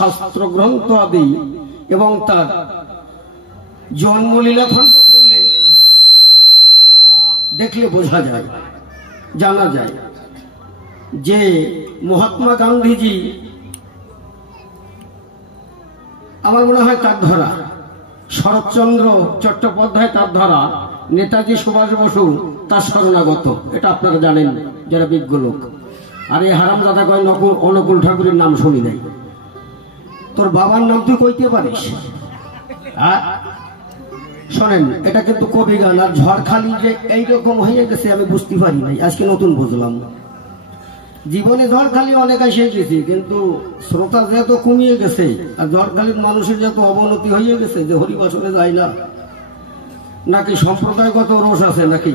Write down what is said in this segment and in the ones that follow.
শাস্ত্র গ্রন্থ আদি এবং তার জন্মলীলা খণ্ড পড়লে দেখলে বোঝা যায়, জানা যায় যে মহাত্মা গান্ধীজি আমার মনে হয় তার ধরা, শরৎচন্দ্র চট্টোপাধ্যায় তার ধরা, নেতাজি সুভাষ বসু তার শরণাগত। এটা আপনারা জানেন যারা বিজ্ঞ লোক। আর এই হারামজাদা কয় অনুকূল ঠাকুরের নাম শুনি নাই। তোর বাবার নাম তুই কইতে পারিস? শোনেন, এটা কিন্তু কবি গান। আর ঝড়খালি যে এইরকম হয়ে গেছে আমি বুঝতে পারি নাই, আজকে নতুন বুঝলাম। জীবনে ঝড়খালি অনেক এসে গেছি, কিন্তু শ্রোতা যেহেতু কমিয়ে গেছে আর ঝড়খালির মানুষের যত অবনতি হয়ে গেছে যে হরিবাসনে যায় না, নাকি সম্প্রদায়গত রোষ আছে নাকি?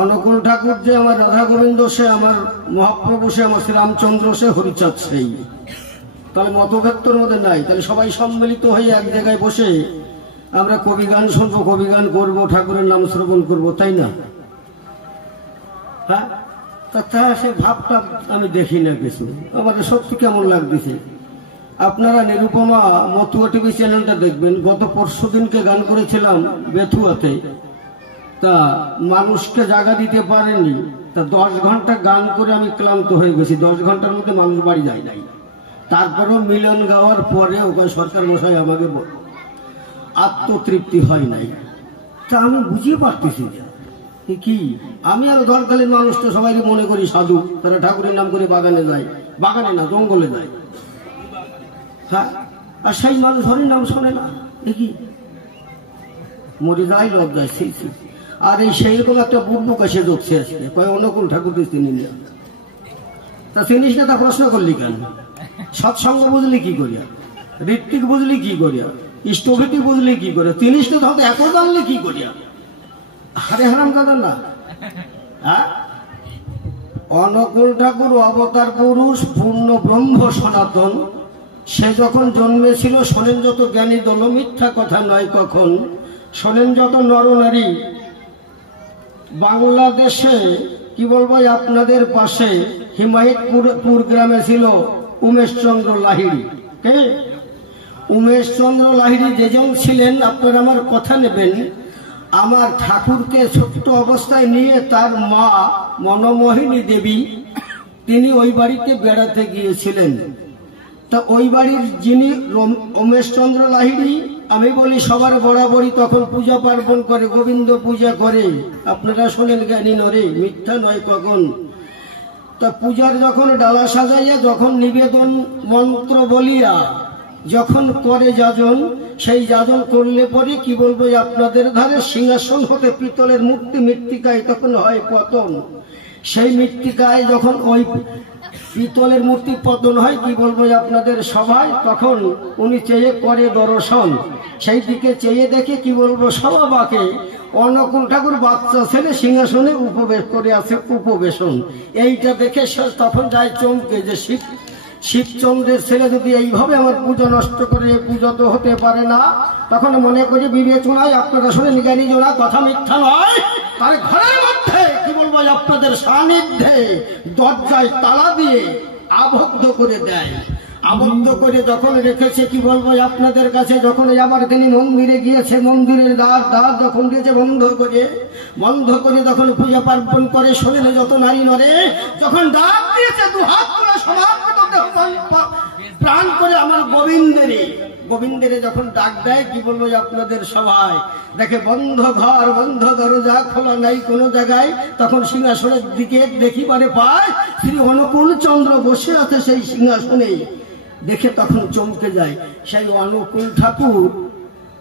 অনুকূল ঠাকুর যে আমার রাধা গোবিন্দ, সে আমার মহাপ্রভু, সে আমার শ্রীরামচন্দ্র, সে হরিচাঁদ সেই। তাহলে মতভেদর মধ্যে নাই। তাহলে সবাই সম্মিলিত হয়ে এক জায়গায় বসে আমরা কবি গান শুনবো, কবি গান করবো, ঠাকুরের নাম শ্রবণ করবো, তাই না? হ্যাঁ, তা সে ভাবটা আমি দেখি না কিছু। আমাদের সত্যি কেমন লাগতেছে। আপনারা নিরুপমা মতুয়া টিভি চ্যানেলটা দেখবেন। গত পরশু দিনকে গান করেছিলাম বেথুয়াতে, তা মানুষকে জায়গা দিতে পারেনি। তা 10 ঘন্টা গান করে আমি ক্লান্ত হয়ে গেছি। 10 ঘন্টার মধ্যে মানুষ বাড়ি যায় নাই। তারপরেও মিলন গাওয়ার পরে ওখানে সরকার মশাই আমাকে আত্মতৃপ্তি হয় নাই। তা আমি বুঝিয়ে পারতেছি কি, আমি আর দরকালের মানুষ তো সবাই মনে করি সাধু, তারা ঠাকুরের নাম করে বাগানে যায়, বাগানে না জঙ্গলে যায়। হ্যাঁ, আর সেই মানুষ হরির নাম শোনে না, দেখি মরে যায় লজ্জায়। সেই আর এই সেইরকম একটা বুকবুক এসে ঢুকছে আজকে, কয় অনুকূল ঠাকুর চিনি না। তা চিনিস না, তা প্রশ্ন করলি কেন? সৎসঙ্গ বুঝলি কি করিয়া, ঋত্বিক বুঝলি কি করিয়া, ইষ্টভীতি বুঝলি কি করিয়া, চিনিস না তাহলে এত জানলে কি করিয়া? হারে হারাম দাদা না। অনুকূল ঠাকুর অবতার পুরুষ, পূর্ণ ব্রহ্ম সনাতন। সে যখন জন্মেছিল শোনেন যত জ্ঞানী দল, মিথ্যা কথা নয় কখন। শোনেন যত নরনারী। বাংলাদেশে কি বলবো, আপনাদের পাশে হিমায়তপুর গ্রামে ছিল উমেশচন্দ্র লাহিড়ী। কে? উমেশচন্দ্র লাহিড়ী যেজন ছিলেন, আপনারা আমার কথা নেবেন, আমার ঠাকুরকে ছোট্ট অবস্থায় নিয়ে তার মা মনমোহিনী দেবী, তিনি ওই বাড়িতে বেড়াতে গিয়েছিলেন। তা ওই বাড়ির যিনি উমেশচন্দ্র লাহিড়ী, আমি বলি সবার বরাবরই তখন পূজা পার্বণ করে, গোবিন্দ পূজা করে। আপনারা শোনেন জ্ঞানী নরে, মিথ্যা নয় কখন। তা পূজার যখন ডালা সাজাইয়া, যখন নিবেদন মন্ত্র বলিয়া যখন করে যাজন, সেই যাজন করলে পরে কি বলবো, আপনাদের ধারে সিংহাসন হতে পিতলের মূর্তি মৃত্তিকায় তখন হয় পতন। সেই মৃত্তিকায় যখন ওই পিতলের মূর্তি পতন হয়, কি বলবো আপনাদের সভায়, তখন উনি চেয়ে করে দর্শন। সেই দিকে চেয়ে দেখে কি বলবো সবাবাকে, অনুকূল ঠাকুর বাচ্চা ছেলে সিংহাসনে উপবেশ করে আছে, উপবেশন। এইটা দেখে তখন যায় চমকে, যে শিবচন্দ্রের ছেলে যদি এইভাবে আমার পুজো নষ্ট করে, পুজো তো হতে পারে না। তখন মনে করি বিবেচনায়, আপনারা শুনে জ্ঞানী জোড়া, কথা মিথ্যা নয়। তার ঘরের মধ্যে কি বলবো আপনাদের সান্নিধ্যে দরজায় তালা দিয়ে আবদ্ধ করে দেয়। আবদ্ধ করে যখন রেখেছে, কি বলবো আপনাদের কাছে, যখন আবার তিনি মন্দিরে গিয়েছে, মন্দিরের দ্বার যখন দিয়েছে বন্ধ করে যখন পূজা পার্বণ করে, শরীরে যত নারী নরে, যখন ডাক দিয়েছে দুহাত তুলে সমর্পিত প্রাণ করে আমার গোবিন্দের যখন ডাক দেয়, কি বলবো আপনাদের সভায় দেখে বন্ধ ঘর, বন্ধ দরজা, খোলা নাই কোনো জায়গায়। তখন সিংহাসনের দিকে দেখিবারে পায় শ্রী অনুকূল চন্দ্র বসে আছে সেই সিংহাসনে। দেখে তখন চমকে যায়। সেই অনুকূল ঠাকুর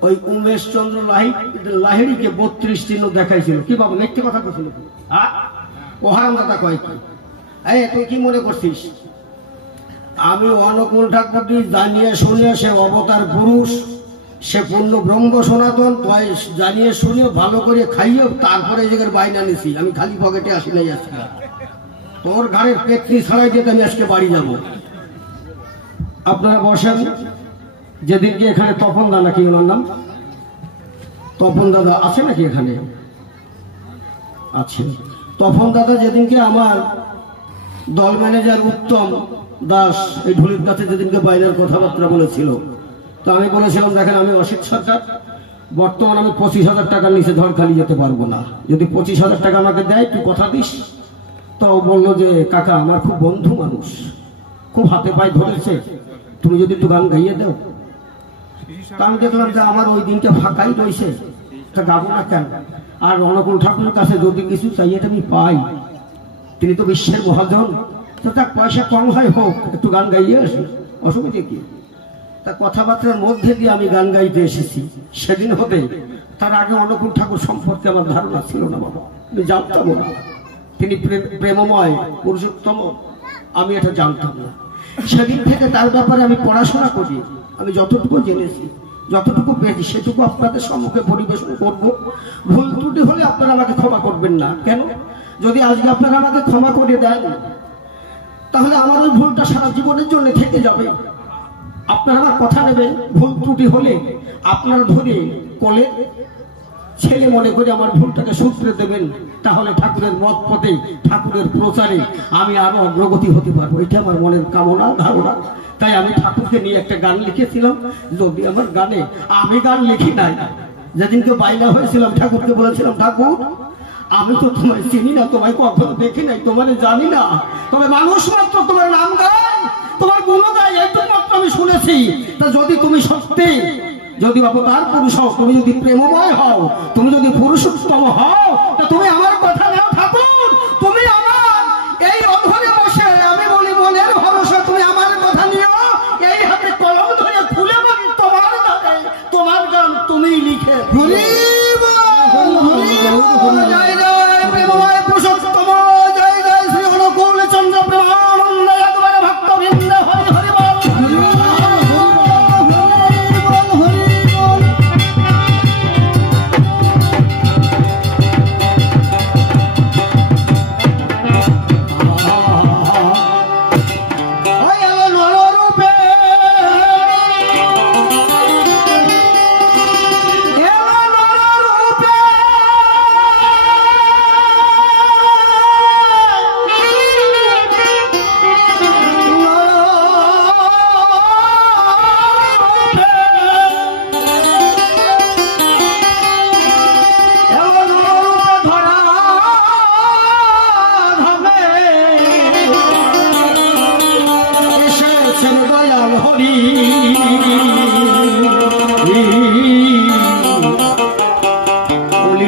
ওই উমেশচন্দ্র লাহিড়ীকে 32 চিহ্ন দেখাইছিল। কি বাবা মিথ্যে কথা বলছিল? ও হারামজাদা কয় কি? তুই কি মনে করছিস আমি অনুকূল ঠাকুর জানিয়ে শুনিয়ে, সে অবতার পুরুষ, সে পূর্ণ ব্রহ্ম সনাতন, জানিয়ে শুনিয়ে ভালো করে খাইয়ে তারপরে এই জায়গার বাইনা নিছি। আমি খালি পকেটে আসি নাই আজকে। তোর ঘরের পেটনি ছাড়াই যেতে আমি আজকে বাড়ি যাব। আপনারা বসেন। যেদিনকে এখানে তপন দা, নাকি ওনার নাম তপন দাদা আছে নাকি এখানে? আছে। তপন দাদা যেদিনকে আমার দল ম্যানেজার উত্তম দাস এই ঢুলির কাছে যেদিনকে বাইরের কথাবার্তা বলেছিল, তো আমি বলেছিলাম দেখেন আমি অসিত সরকার, বর্তমান আমি 25,000 টাকার নিচে ঝড়খালি যেতে পারবো না, যদি 25,000 টাকা আমাকে দেয় তুই কথা দিস। তো বললো যে কাকা আমার খুব বন্ধু মানুষ, খুব হাতে পায়ে ধরেছে, তুমি যদি একটু গান গাইয়ে দাও। তা আমি দেখলাম যে আমার ওই দিনটা ফাঁকাই রয়েছে, তা গাবো না কেন। আর অনুকূল ঠাকুরের কাছে যদি কিছু চাই এটা আমি পাই, তিনি তো বিশ্বের মহাজন, তো তার পয়সা কম হয় হোক, একটু গান গাইয়ে আসি, অসুবিধে কি। তা কথাবার্তার মধ্যে দিয়ে আমি গান গাইতে এসেছি। সেদিন হতে তার আগে অনুকূল ঠাকুর সম্পর্কে আমার ধারণা ছিল না বাবা, আমি জানতাম না তিনি প্রেমময় পুরুষোত্তম, আমি এটা জানতাম না। সেদিন থেকে তার ব্যাপারে আমি পড়াশোনা করি, আমি যতটুকু জেনেছি যতটুকু পেয়েছি সেটুকু আপনাদের সম্মুখে পরিবেশন করব। ভুল ত্রুটি হলে আপনারা আমাকে ক্ষমা করবেন না। কেন? যদি আজকে আপনারা আমাকে ক্ষমা করে দেন তাহলে আমার ওই ভুলটা সারা জীবনের জন্য থেকে যাবে। আপনারা আমার কথা নেবেন, ভুল ত্রুটি হলে আপনারা ধরে কোলে ছেলে মনে করে আমার ভুলটাকে শুধরে দেবেন, তাহলে ঠাকুরের মত পথে ঠাকুরের প্রচারে আমি আরো অগ্রগতি হতে পারবো। এটা আমার মনের কামনা ধারণা। তাই আমি ঠাকুরকে নিয়ে একটা গান লিখেছিলাম। যদি আমার গানে আমি গান লিখি নাই, যেদিনকে বাইনা হয়েছিলাম ঠাকুরকে বলেছিলাম ঠাকুর আমি তো তোমায় চিনি না, তোমায় কখনো দেখি নাই, তোমার জানি না, তবে মানুষ মাত্র তোমার নাম গায়, তোমার গুণ গায়, এইটুকু মাত্র আমি শুনেছি। তা যদি তুমি সত্যি যদি অবতার পুরুষ হও, তুমি যদি প্রেমময় হও, তুমি যদি পুরুষোত্তম হও, তা তুমি আমার কথা নাও ঠাকুর, তুমি আমার এই অধরে বসে আমি বলি মনের ভরসা, তুমি আমার কথা নিও, এই হাতে কলম ধরে খুলে বলি তোমার গানে তোমার গান তুমি লিখে জয় জয় প্রেমময় পুরুষোত্তম, জয় জয় শ্রী অনুকূল চন্দ্র প্রেমানন্দ একবার ভক্তবৃন্দ হরি হরি বল।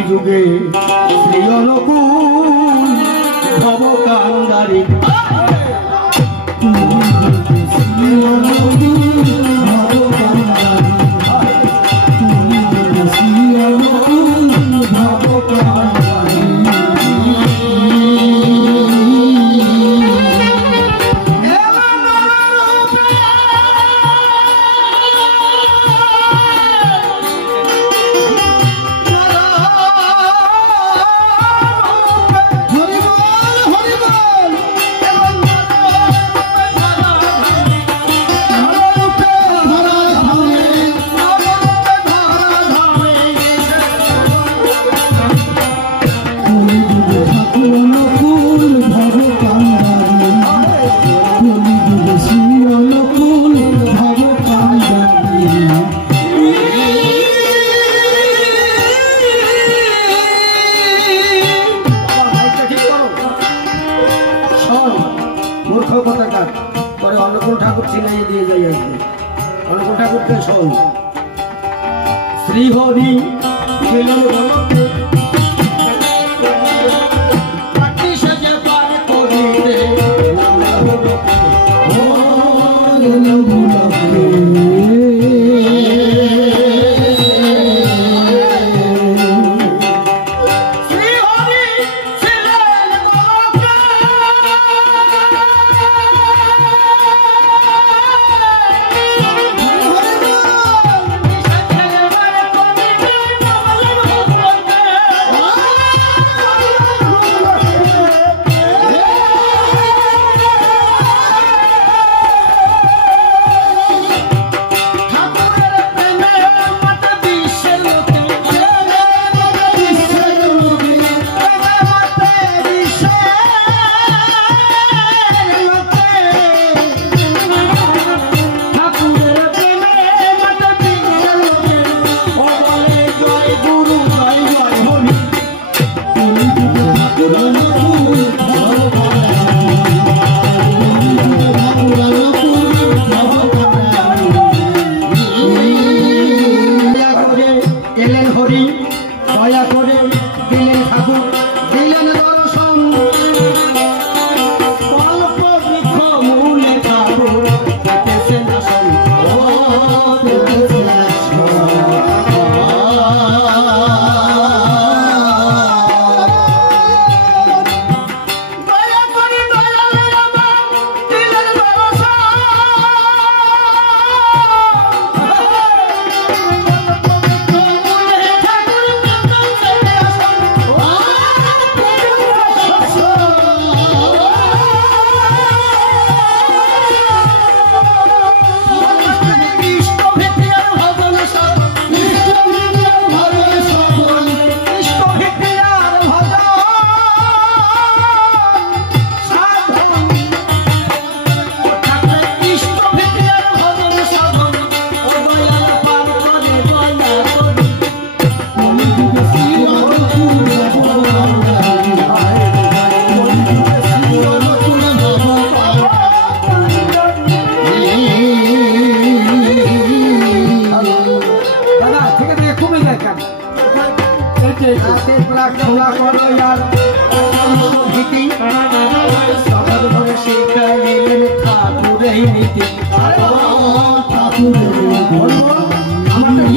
যুগে শ্রী অনুকূল ভব কান্দারি অনুকূল ঠাকুর চিনাইয়ে দিয়ে যাই আসবে। অনুকূল ঠাকুরকে শোন শ্রীহরি ঠাকুরের নীতি ঠাকুরের আমারটা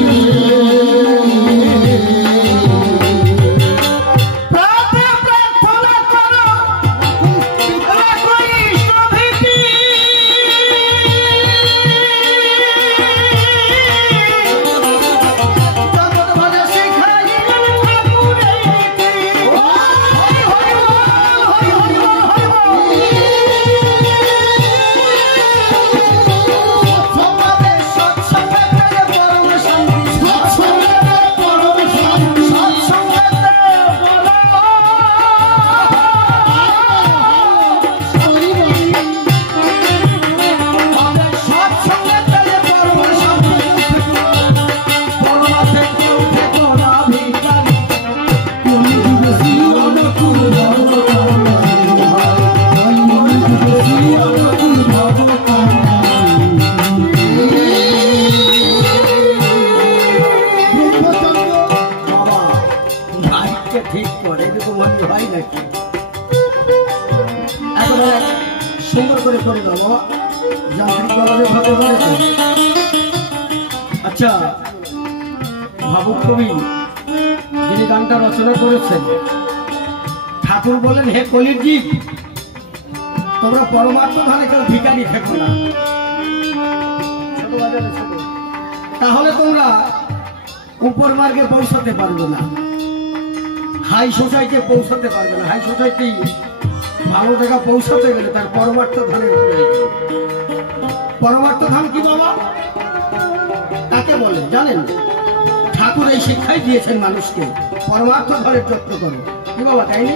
কি সুন্দর করে করে দেবো যান্ত্রিক ভাবে বলেছে। আচ্ছা, ভাবুক কবি যিনি গানটা রচনা করেছেন, ঠাকুর বলেন, হে কলির জীব, তোমরা পরমার্থ ধানে কেউ ভিখারি থেকো না, তাহলে তোমরা উপর মার্গে পৌঁছাতে পারবে না, হাই সোসাইটি পৌঁছাতে পারবে না। হাই সোসাইটি ভালো জায়গা পৌঁছাতে গেলে তার পরমার্থ ধানের প্রয়োজন। পরমার্থ ধান কি বাবা? কাকে বলে জানেন? ঠাকুর এই শিক্ষাই দিয়েছেন মানুষকে, পরমার্থ ধানের যত্ন করো। কি বাবা, তাইনি?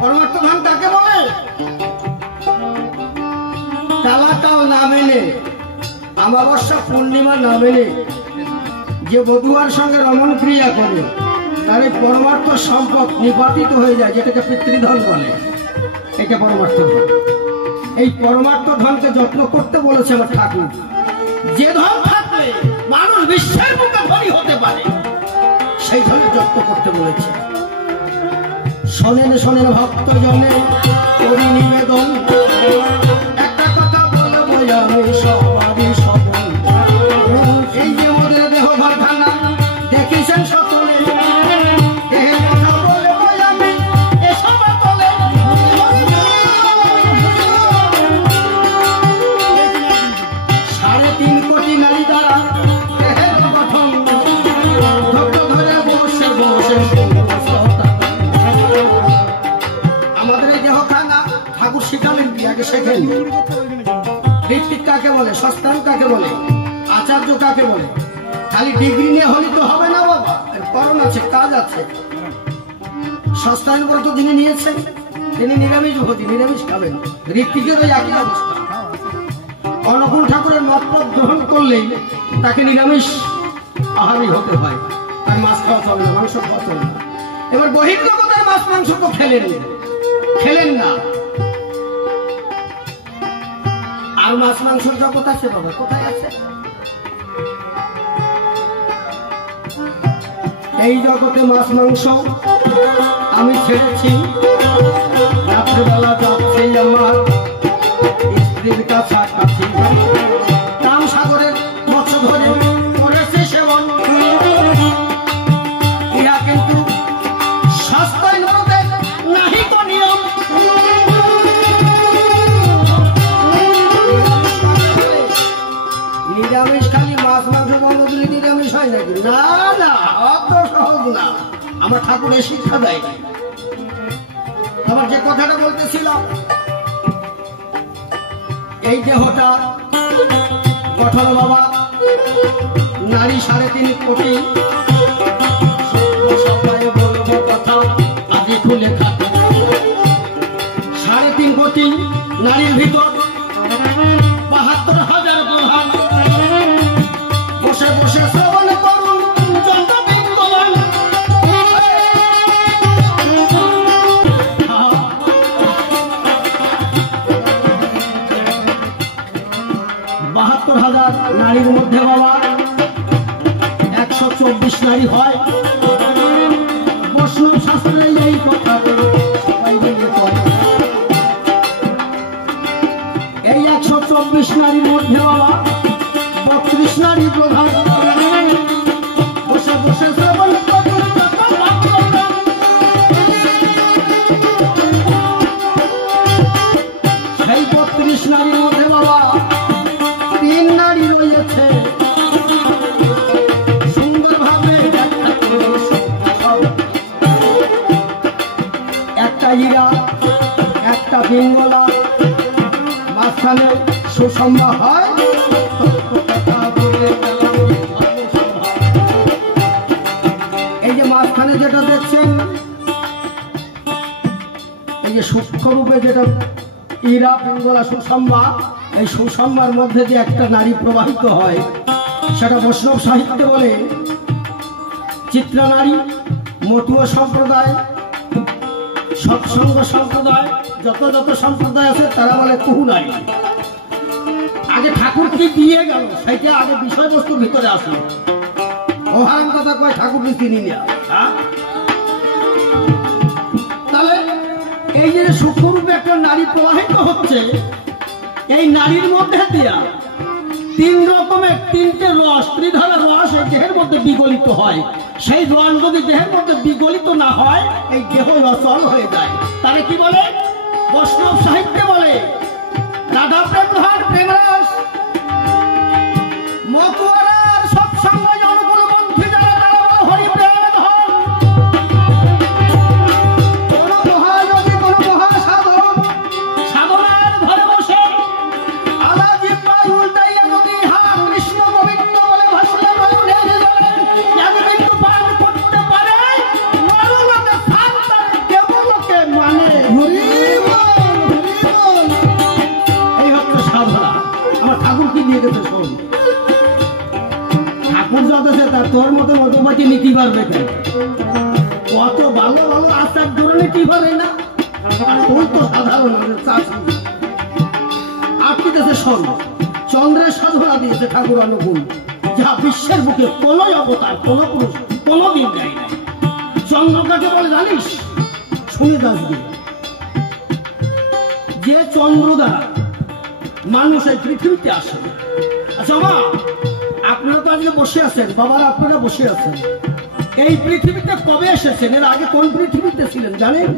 পরমার্থ ধান কাকে বলে? কালাকাল না মেনে, অমাবস্যা পূর্ণিমা না মেনে যে বধুয়ার সঙ্গে রমণ ক্রিয়া করে তার এই পরমার্থ সম্পদ নিপাতিত হয়ে যায়, যেটাকে পিতৃধন বলে। এটা পরমার্থ ধন। এই পরমার্থ ধনকে যত্ন করতে বলেছে আমার ঠাকুর। যে ধন থাকলে মানুষ বিশ্বের বুকে ধনী হতে পারে, সেই ধনের যত্ন করতে বলেছে। শোনেন শোনেন ভক্ত জনে করি নিবেদন, একটা কথা বলবো আমি সবারই স্বপন। এই যে মোদের দেহ ঘরখানা দেখেছেন সকলে, ঋত্বিক কাকে বলে, সস্তান কাকে বলে, আচার্য কাকে বলে? খালি ডিগ্রি নিয়ে হলে তো হবে না বাবা, করণ আছে, কাজ আছে। সস্তান ব্রত যিনি নিয়েছেন তিনি নিরামিষ ভোজি, নিরামিষ খাবেন। ঋত্বিকের ওই একই অবস্থা। অনুকূল ঠাকুরের মতপথ গ্রহণ করলেই তাকে নিরামিষ আহারী হতে হয়, আর মাছ খাওয়া চলে না, মাংস খাওয়া চলে না। এবার বহির্জগতের মাছ মাংস তো খেলেন না। আর মাছ মাংসের জগৎ আছে বাবা, কোথায় আছে? এই জগতে মাছ মাংস আমি ছেড়েছি। রাত্রেবেলা যাচ্ছি আমার স্ত্রীর কাছাকাছি, কাম সাগরের মৎস্য ধরে করেছে সেবন। ইহা কিন্তু সস্তায় নরদের নাহি তো নিয়ম। নিরামিষ খালি মাছ মাংস বন্ধ দিলে নিরামিষ হয় নাকি? না না, অত সহজ না। আমার ঠাকুরের শিক্ষা দেয়। আমার যে কথাটা বলতেছিলাম, এই দেহটা গঠন বাবা, নারী 3.5 কোটি। বলবো কথা আগে খুলে খাতে, 3.5 কোটি নারীর ভিতর 72,000 প্রধান। বসে বসে শ্রবণ করুন যত বিদ্যমান। 72,000 নারীর মধ্যে বাবা 124 নারী হয়। বৈষ্ণব শাস্ত্রে এই কথা সবাই মিলে করে। এই 124 নারীর মধ্যে বাবা 32 নারী প্রধান বসে বসে শ্রবণ সেই 32 নারীর মধ্যে বাবা 3 নারী রয়েছে সুন্দরভাবে একটা হীরা একটা পিঙ্গলা মাঝখানে সুষম্বা হয় এই যে মাঝখানে যেটা দেখছেন এই যে সূক্ষ্ম রূপে যেটা হীরা পিঙ্গলা সুষম্বা এই সুষম্বার মধ্যে যে একটা নারী প্রবাহিত হয় সেটা বৈষ্ণব সাহিত্যে বলে চিত্রা নারী, মতুয়া সম্প্রদায়, সৎসঙ্গ সম্প্রদায়, যত যত সম্প্রদায় আছে তারা বলে কুহু নারী। আগে ঠাকুর কি দিয়ে গেল সেইটা আগে বিষয়বস্তুর ভিতরে আসলো। ওহারাম কথা কয় ঠাকুর কি চিনি না। তাহলে এই যে সূক্ষ্মরূপে একটা নারী প্রবাহিত হচ্ছে এই নারীর মধ্যে দিয়া 3 রকমের 3টে রস ত্রিধারা রস এই দেহের মধ্যে বিগলিত হয়। সেই রস যদি দেহের মধ্যে বিগলিত না হয় এই দেহ অচল হয়ে যায়। তাহলে কি বলে বৈষ্ণব সাহিত্যে বলে রাধা প্রেম ধর প্রেম রস মতুয়ারার সৎসঙ্গ অনুকূল বন্ধু যারা তারা বলে হরি প্রেম ধর। কোন মহাযোগী কোন মহাসাধক সাধনার ঘরে বসে আলা জিহ্বায় উল্টাইয়া যদি হা কৃষ্ণ গোবিন্দ বলে ভাসলে রয়ে যাবেন যদি কিন্তু পান করতে পারে নরলোকে সান্তার দেবলোকে মানে হরি বল হরি বল। এই হচ্ছে সাধনা। আমার ঠাকুর কি দিয়ে গেছে শোন, ঠাকুর যত আছে তার তোর মতো মতবাদী নীতি পারবে কেন? কত ভালো ভালো আচার ধরে নীতি পারে না, তুই তো সাধারণ চাষি। আর কি দেশে শোন, চন্দ্রের সাধনা দিয়েছে ঠাকুর অনুকূল, যা বিশ্বের বুকে কোন অবতার কোন পুরুষ কোনদিন দেয় নাই। চন্দ্র কাকে বলে জানিস? শুনে দাসবি যে চন্দ্র দ্বারা মানুষ এই পৃথিবীতে আসে। আচ্ছা মা, আপনারা তো আজকে বসে আছেন, বাবারা আপনারা বসে আছেন, এই পৃথিবীতে কবে এসেছেন? এর আগে কোন পৃথিবীতে ছিলেন জানেন?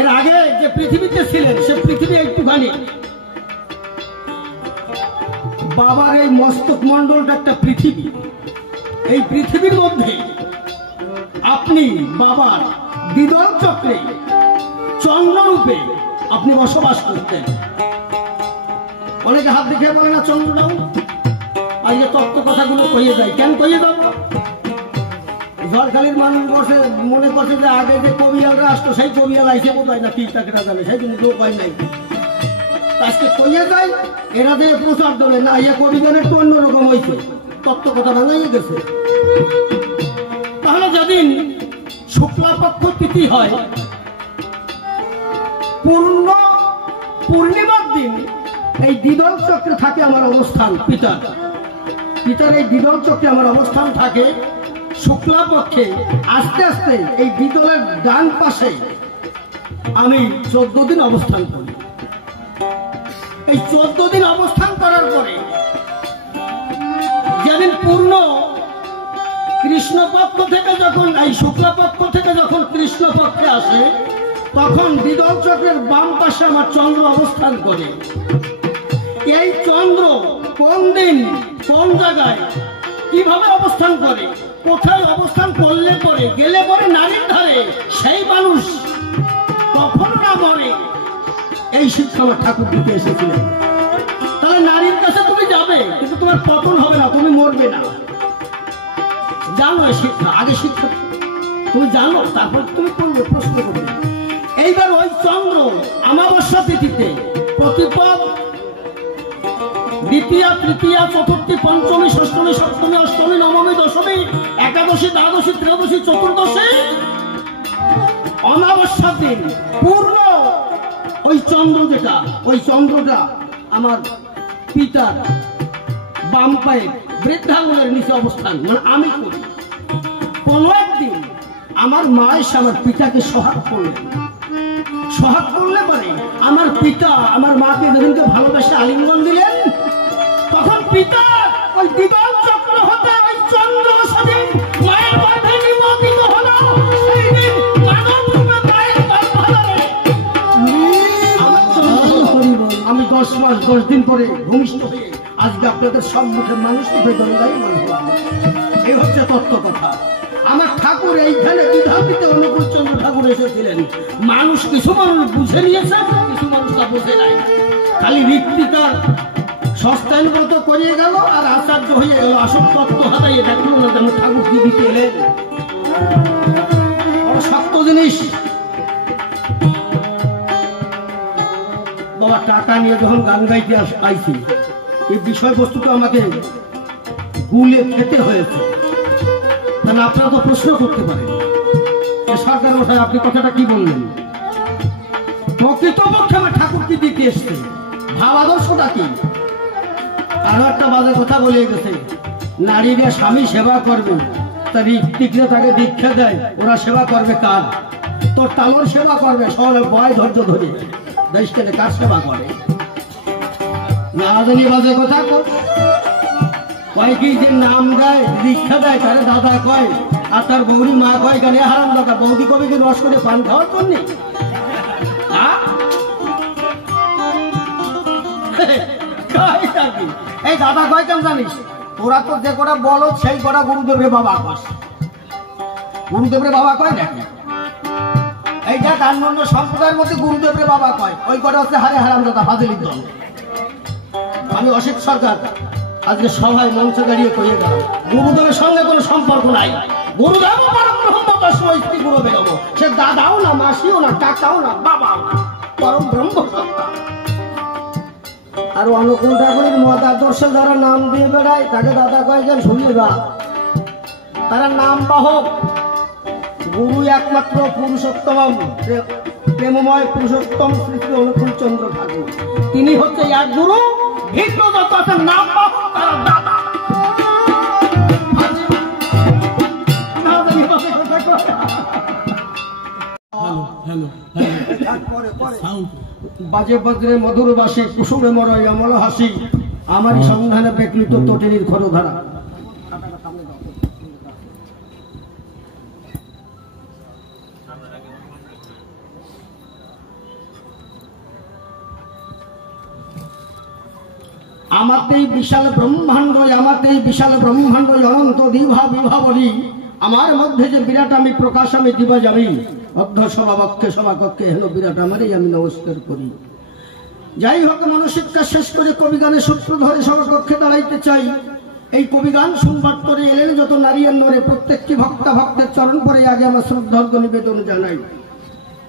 এর আগে যে পৃথিবীতে ছিলেন সে পৃথিবী একটুখানি। বাবার এই মস্তক মন্ডলটা একটা পৃথিবী। এই পৃথিবীর মধ্যে আপনি বাবার দ্বিদল চক্রে চন্দ্ররূপে আপনি বসবাস করতেন। অনেকে হাত দেখে বলে না চন্দ্রটাও আর যে তত্ত্ব কথাগুলো কইয়ে যায়। কেন কইয়ে যাবো? ঝড়খালির মানুষ বসে মনে করছে যে আগে যে কবিয়ালরা আসতো সেই কবিয়াল আইসে বোধহয় না, কি তাকে জানে, সেই জন্য কেউ পাই নাই। আজকে কইয়ে যায় এরা যে প্রচার দেবে না, ইয়ে কবিগানের তো অন্যরকম হয়েছে, তত্ত্ব কথা ভাঙাইয়ে গেছে। তাহলে যেদিন শুক্লাপক্ষ তিথি হয় পূর্ণিমার দিন এই দ্বিদল চক্রে থাকে আমার অবস্থান। পিতার এই দ্বিদল চক্রে আমার অবস্থান থাকে। শুক্লা পক্ষে আস্তে আস্তে এই দ্বিদলের ডান পাশে আমি 14 দিন অবস্থান করি। এই 14 দিন অবস্থান করার পরে যেদিন পূর্ণ কৃষ্ণপক্ষ থেকে যখন এই শুক্লা পক্ষ থেকে যখন কৃষ্ণপক্ষে আসে তখন দ্বিদল চক্রের বাম পাশে আমার চন্দ্র অবস্থান করে। এই চন্দ্র কোন দিন কোন জায়গায় কিভাবে অবস্থান করে, কোথায় অবস্থান করলে পরে গেলে পরে নারীর ধারে সেই মানুষ কখন না মরে, এই শিক্ষা আমার ঠাকুর দিতে এসেছিলেন। তাহলে নারীর কাছে তুমি যাবে কিন্তু তোমার পতন হবে না, তুমি মরবে না। জানো এই শিক্ষা, আগে শিক্ষা তুমি জানো, তারপর তুমি করবে, প্রশ্ন করবে। এইবার ওই চন্দ্র অমাবস্যা তিথিতে প্রতিপদ দ্বিতীয়া তৃতীয়া চতুর্থী পঞ্চমী ষষ্ঠমী সপ্তমী অষ্টমী নবমী দশমী একাদশী দ্বাদশী ত্রয়োদশী চতুর্দশী অমাবস্যার দিন পূর্ণ ওই চন্দ্র যেটা, ওই চন্দ্রটা আমার পিতার বাম পায়ে বৃদ্ধাঙ্গুলের নিচে অবস্থান, মানে আমি করি। কোন একদিন আমার মা এসে আমার পিতাকে সোহাগ করলেন। সোহাগ করলে পরে আমার পিতা আমার মাকে যেদিনকে ভালোবেসে আলিঙ্গন দিলেন, তখন পিতা ওই দিগল চক্র হতে ওই চন্দ্র সেদিন মায়ের গর্ভে নিমজ্জিত হলো। সেই দিন মানব রূপে মায়ের গর্ভ ধরে আমি 10 মাস 10 দিন পরে ভূমিষ্ঠ হয়ে আজকে আপনাদের সম্মুখে মানুষ রূপে দণ্ডায়মান হলাম। এই হচ্ছে তত্ত্ব কথা। আমার ঠাকুর এইখানে বিধাপিত অনুকূলচন্দ্র ঠাকুর এসেছিলেন। মানুষ কিছু মানুষ বুঝে নিয়েছে, কিছু মানুষ তা বুঝে নাই। খালি ঋত্বিকার সস্তায়নগত করিয়ে গেল আর আচার্য হয়ে গেল। আসল তত্ত্ব হাতাইয়ে দেখল না যেন ঠাকুর কি দিতে এলেন। বড় শক্ত জিনিস। বাবা টাকা নিয়ে যখন গান গাইতে আইছি, এই বিষয়বস্তুটা আমাকে গুলে খেতে হয়েছে। তাহলে আপনারা তো প্রশ্ন করতে পারেন, সরকার মশাই আপনি কথাটা কি বললেন? প্রকৃতপক্ষে আমার ঠাকুর কি দিতে এসছে, ভাব আদর্শটা কি? আরো একটা বাজে কথা বলে গেছে, নারীরা স্বামী সেবা করবে, তার ঋত্বিকরা তাকে দীক্ষা দেয়, ওরা সেবা করবে কার? তোর তালর সেবা করবে, সবাই বয় ধৈর্য ধরে দেশ কেটে কার সেবা করে? না জানি বাজে কথা কয় কি যে নাম দেয় দীক্ষা দেয় তারে দাদা কয়, আর তার বৌরি মা কয় গানে হারাম দাদা। বৌদি কবে কি রস করে পান খাওয়ার জন্য? এই দাদা কয় কেন জানিস? তোরা তো যে কটা বলো সেই কটা গুরুদেবের বাবা কস। গুরুদেবের বাবা কয় নাকি? এইটা কানমন্ড সম্প্রদায়ের মধ্যে গুরুদেবের বাবা কয়, ওই কটা হচ্ছে হারে হারাম দাদা ফাজিলির দল। আমি অসিত সরকার আজকে সভায় মঞ্চে দাঁড়িয়ে করিয়ে গেলাম, গুরুদেবের সঙ্গে কোনো সম্পর্ক নাই। গুরুদেব স্ত্রী গুরু বেরোবো, সে দাদাও না, মাসিও না, কাকাও না, বাবাও না, পরম ব্রহ্ম সত্তা। আর অনুকূল ঠাকুরের মত আদর্শে যারা নাম দিয়ে বেড়ায় তাকে দাদা কয়েকজন শুনলে বা তারা নাম বাহক। গুরু একমাত্র পুরুষোত্তম, প্রেমময় পুরুষোত্তম শ্রী শ্রী অনুকূল চন্দ্র ঠাকুর। তিনি হচ্ছে এক গুরু, ভিন্ন যত আছে নাম বাহক তারা দাদা। বাজে বজ্রে মধুর বাসী কুসুমে মরয় অমল হাসি, আমারই সন্ধানে বেকৃত তটিনীর খরধারা। আমাতেই বিশাল ব্রহ্মাণ্ড, আমাতেই বিশাল ব্রহ্মাণ্ড অনন্ত দিভা বিভাবলী, আমার মধ্যে যে বিরাট আমি প্রকাশ আমি দিবা যাবি। অর্ধ সভাবক্ষে সভাকক্ষে হেন বিরাট আমারই আমি নমস্কার করি। যাই হোক, মনশিক্ষা শেষ করে কবিগানের সূত্র ধরে সভাকক্ষে দাঁড়াইতে চাই। এই কবিগান শুনবার করে এলেন যত নারী আর নরে, প্রত্যেকটি ভক্তা ভক্তের চরণ পরে আগে আমার শ্রদ্ধার্ঘ নিবেদন জানাই।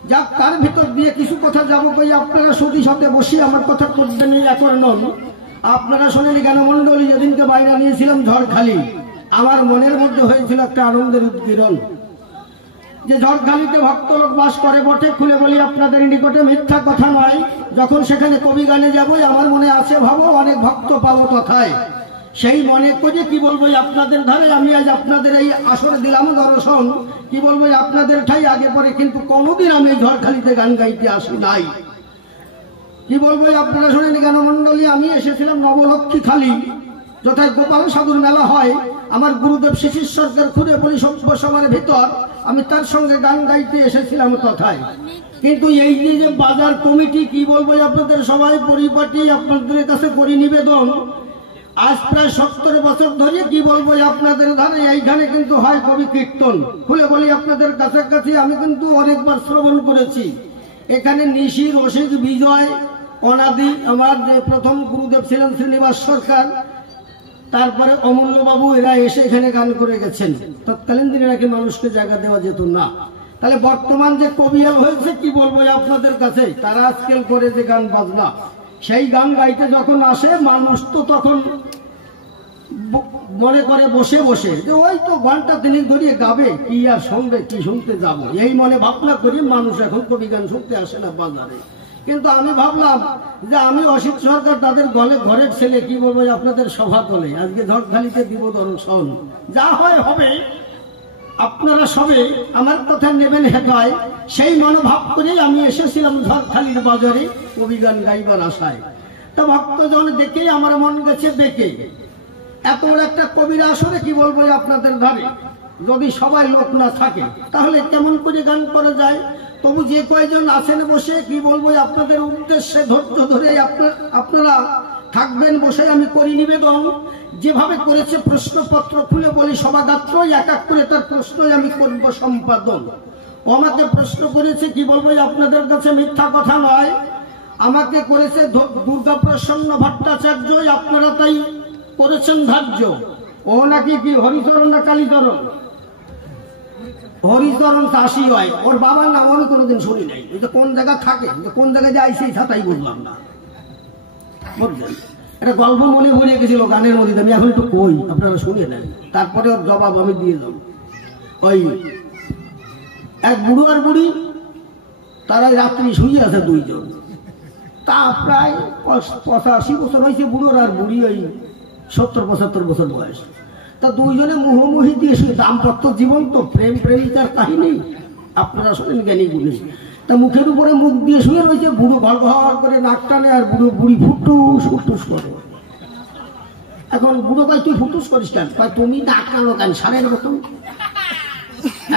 যাক, তার ভিতর দিয়ে কিছু কথা যাব কই, আপনারা সতী সাথে বসে আমার কথা করবেন একর নন। আপনারা শোনেন জ্ঞানমন্ডলী যেদিনকে বাইরে নিয়েছিলাম ঝড়খালি, আমার মনের মধ্যে হয়েছিল একটা আনন্দের উদ্গীরণ যে ঝড়খালিতে ভক্ত লোক বাস করে বটে। খুলে বলি আপনাদের নিকটে, মিথ্যা কথা নয়। যখন সেখানে কবি গানে যাবো আমার মনে আছে ভাবো অনেক ভক্ত পাবো কথায়, সেই মনে করে কি বলবো আপনাদের ধারে আমি আজ আপনাদের এই আসরে দিলাম দর্শন। কি বলবো আপনাদের ঠাই আগে পরে, কিন্তু কোনোদিন আমি ঝড়খালিতে গান গাইতে আসি নাই। কি বলবো আপনারা শোনেন জ্ঞানমন্ডলী, আমি এসেছিলাম নবলক্ষ্মী খালি, যথায় গোপাল সাধুর মেলা হয়। আমার গুরুদেব শিশির সরকার খুঁড়ে বলি সভার ভিতর, আমি তার সঙ্গে গান গাইতে এসেছিলাম তথায়। কিন্তু এই যে বাজার কমিটি, কি বলবো আপনাদের সবাই পরিপাটি আপনাদের কাছে করি নিবেদন, আজ প্রায় 70 বছর ধরে কি বলবো আপনাদের ধারে এইখানে কিন্তু হয় কবি কীর্তন। খুলে বলি আপনাদের কাছাকাছি আমি কিন্তু অনেকবার শ্রবণ করেছি। এখানে নিশি, রসিক, বিজয়, অনাদি আমার যে প্রথম গুরুদেব ছিলেন শ্রীনিবাস সরকার, তারপরে অমূল্য বাবু, এরা এসে এখানে গান করে গেছেন। তৎকালীন দিনে নাকি মানুষকে জায়গা দেওয়া যেত না। তাহলে বর্তমান যে কবিয়াল হয়েছে কি বলবো আপনাদের কাছে, তারা আজকাল করে যে গান বাজনা, সেই গান গাইতে যখন আসে মানুষ তো তখন মনে করে বসে বসে যে ওই তো ঘন্টা তিনিক ধরিয়ে গাবে, কি আর শুনবে, কি শুনতে যাব, এই মনে ভাবনা করি মানুষ এখন কবি গান শুনতে আসে না বাজারে। কিন্তু আমি ভাবলাম যে আমি অসিত সরকার তাদের ঘরের ছেলে, কি বলবো আপনাদের সভা তলে আজকে ঝড়খালিতে দিব দর্শন। যা হয় হবে, আপনারা সবে আমার কথা নেবেন হেদায়, সেই মনোভাব করেই আমি এসেছিলাম ঝড়খালির বাজারে কবি গান গাইবার আশায়। তো ভক্তজন দেখেই আমার মন গেছে বেঁকে। এত বড় একটা কবির আসরে কি বলবো আপনাদের ধারে, যদি সবাই লোক না থাকে তাহলে কেমন করে গান করা যায়। তবু যে কয়েকজন আছেন বসে কি বলবো আপনাদের উদ্দেশ্যে ধৈর্য ধরে আপনারা থাকবেন বসে। আমি করি নিবেদন, যেভাবে করেছে প্রশ্নপত্র খুলে বলি সভাগাত্রই এক এক করে তার প্রশ্নই আমি করব সম্পাদন। ও আমাকে প্রশ্ন করেছে কি বলবো আপনাদের কাছে মিথ্যা কথা নয়, আমাকে করেছে দুর্গা প্রসন্ন ভট্টাচার্য, আপনারা তাই করেছেন ধার্য। ও নাকি কি হরিচরণ না কালীচরণ? হরিচরণ চাষি হয়, ওর বাবার নাম আমি কোনোদিন শুনি নাই। ওই যে কোন জায়গা থাকে, কোন জায়গায় যে আইসি তাই বুঝলাম না, বুঝলেন? একটা গল্প মনে পড়ে গেছিল গানের মধ্যে, আমি এখন একটু কই, আপনারা শুনে নেন, তারপরে ওর জবাব আমি দিয়ে যাব। ওই এক বুড়ো আর বুড়ি, তারা রাত্রি শুয়ে আছে দুইজন। তা প্রায় 85 বছর হয়েছে বুড়োর, আর বুড়ি ওই 70-75 বছর বয়স। তা দুইজনে মুহোমুহি দিয়ে শুয়ে, দাম্পত্য জীবন তো, প্রেম প্রেমিকার কাহিনী আপনারা শোনেন জ্ঞানী গুলি। তা মুখের উপরে মুখ দিয়ে শুয়ে রয়েছে, বুড়ো ঘর ঘর করে নাক টানে, আর বুড়ি ফুটুস ফুটুস করে। এখন বুড়ো ভাই তুই ফুটুস করিস কেন? তুমি নাক টানো কেন সারের মতন?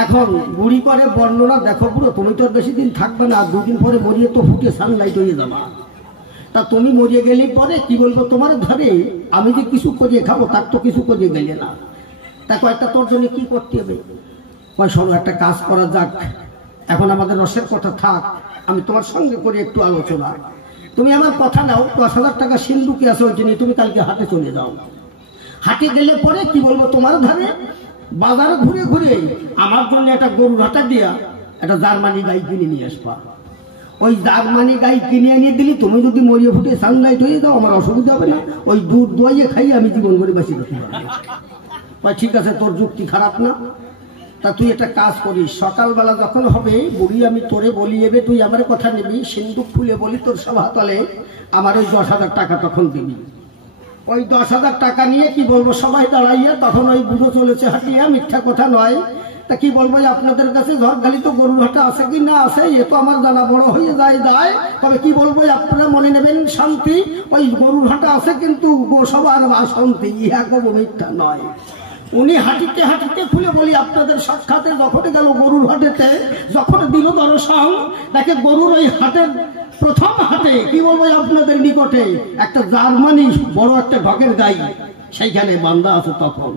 এখন বুড়ি করে বর্ণনা, দেখো বুড়ো তুমি তো বেশি দিন থাকবে না, 2 দিন পরে মরিয়ে তো ফুটে সানলাইট হয়ে যাবা। তা তুমি মরিয়ে গেলে পরে কি বলবো তোমার ঘরে আমি যে কিছু করিয়ে খাবো, তার তো কিছু করিয়ে গেলে না। তা কয়েকটা তোর জন্য কি করতে হবে? শোনো একটা কাজ করা যাক, এখন আমাদের রসের কথা থাক, আমি তোমার সঙ্গে করে একটু আলোচনা। তুমি আমার কথা নাও, 10,000 টাকা সিন্ধুকে আছে ওই জন্য তুমি কালকে হাটে চলে যাও। হাটে গেলে পরে কি বলবো তোমার ধারে বাজারে ঘুরে ঘুরে আমার জন্য একটা গরুর হাটা দিয়া একটা জার্মানি গাই কিনে নিয়ে আসবা। ওই জার্মানি গাই কিনে এনে দিলি, তুমি যদি মরিয়ে ফুটে সানলাইট হয়ে যাও আমার অসুবিধা হবে না, ওই দুধ দইয়ে খাই আমি জীবন করে বেশি করতে পারবো। ঠিক আছে, তোর যুক্তি খারাপ না। তা তুই একটা কাজ করিস, সকালবেলা যখন হবে বুড়ি আমি তোরে বলি এবে, তুই আমার কথা নিবি, সিন্দুক খুলে বলি তোর সভাতলে আমার ওই 10,000 টাকা তখন দিবি। ওই 10,000 টাকা নিয়ে কি বলবো সবাই দাঁড়াইয়া, তখন ওই বুড়ো চলেছে হাটিয়া, মিথ্যা কথা নয়। তা কি বলবো আপনাদের কাছে, ঝড়খালি তো গরুর হাটা আছে কি না আছে এ তো আমার জানা বড় হয়ে যায়। তবে কি বলবো আপনারা মনে নেবেন শান্তি, ওই গরুর হাটা আছে কিন্তু সবার বাসন্তী, ইহা কোনো মিথ্যা নয়। উনি হাঁটিতে হাঁটিতে খুলে বলি আপনাদের সাক্ষাতে যখন গেল গরুর হাটেতে, যখন দিল দর্শন, দেখে গরুর ওই হাটের প্রথম হাটে কি বলবো আপনাদের নিকটে একটা জার্মানি বড় একটা ঢকের গাই সেইখানে বান্ধা আছে। তখন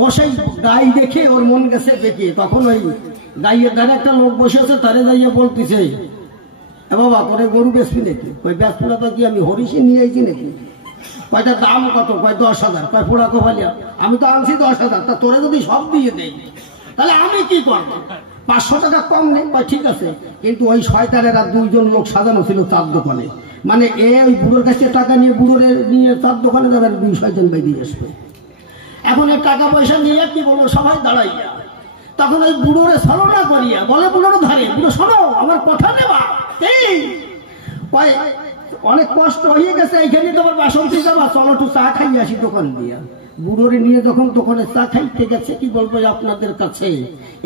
ও সেই গাই দেখে ওর মন গেছে দেখে, তখন ওই গাইয়ের ধারে একটা লোক বসে আছে, তারে যাইয়া বলতেছে এ বাবা তোরে গরু বেচবি নাকি? কই বেচবি না তো কি আমি হরিষে নিয়ে আইছি নাকি? কয়টা দাম কত? কয় 10,000। কয় পোড়া তো ভালিয়া আমি তো আনছি 10,000, তা তোরে যদি সব দিয়ে দেই তাহলে আমি কি করবো? 500 টাকা কম নেই। কয় ঠিক আছে, কিন্তু ওই শয়তানেরা 2জন লোক সাজানো ছিল চার দোকানে, মানে ওই বুড়োর কাছে টাকা নিয়ে বুড়োরে নিয়ে চার দোকানে যাবে, 2 শয়তান বেরিয়ে আসবে। এখন এই টাকা পয়সা নিয়ে কি বলবো সবাই দাঁড়াইয়া, তখন ওই বুড়োরে ছলনা করিয়া বলে বুড়োর ধারে, বুড়ো শোনো আমার কথা নেবা, এই কয় অনেক কষ্ট হয়ে গেছে, এইখানে তোমার বাসন্তী যাবা, চলো একটু চা খাই আসি দোকান দিয়া। বুড়োরে নিয়ে যখন দোকানে চা খাইতে গেছে কি বলবো আপনাদের কাছে,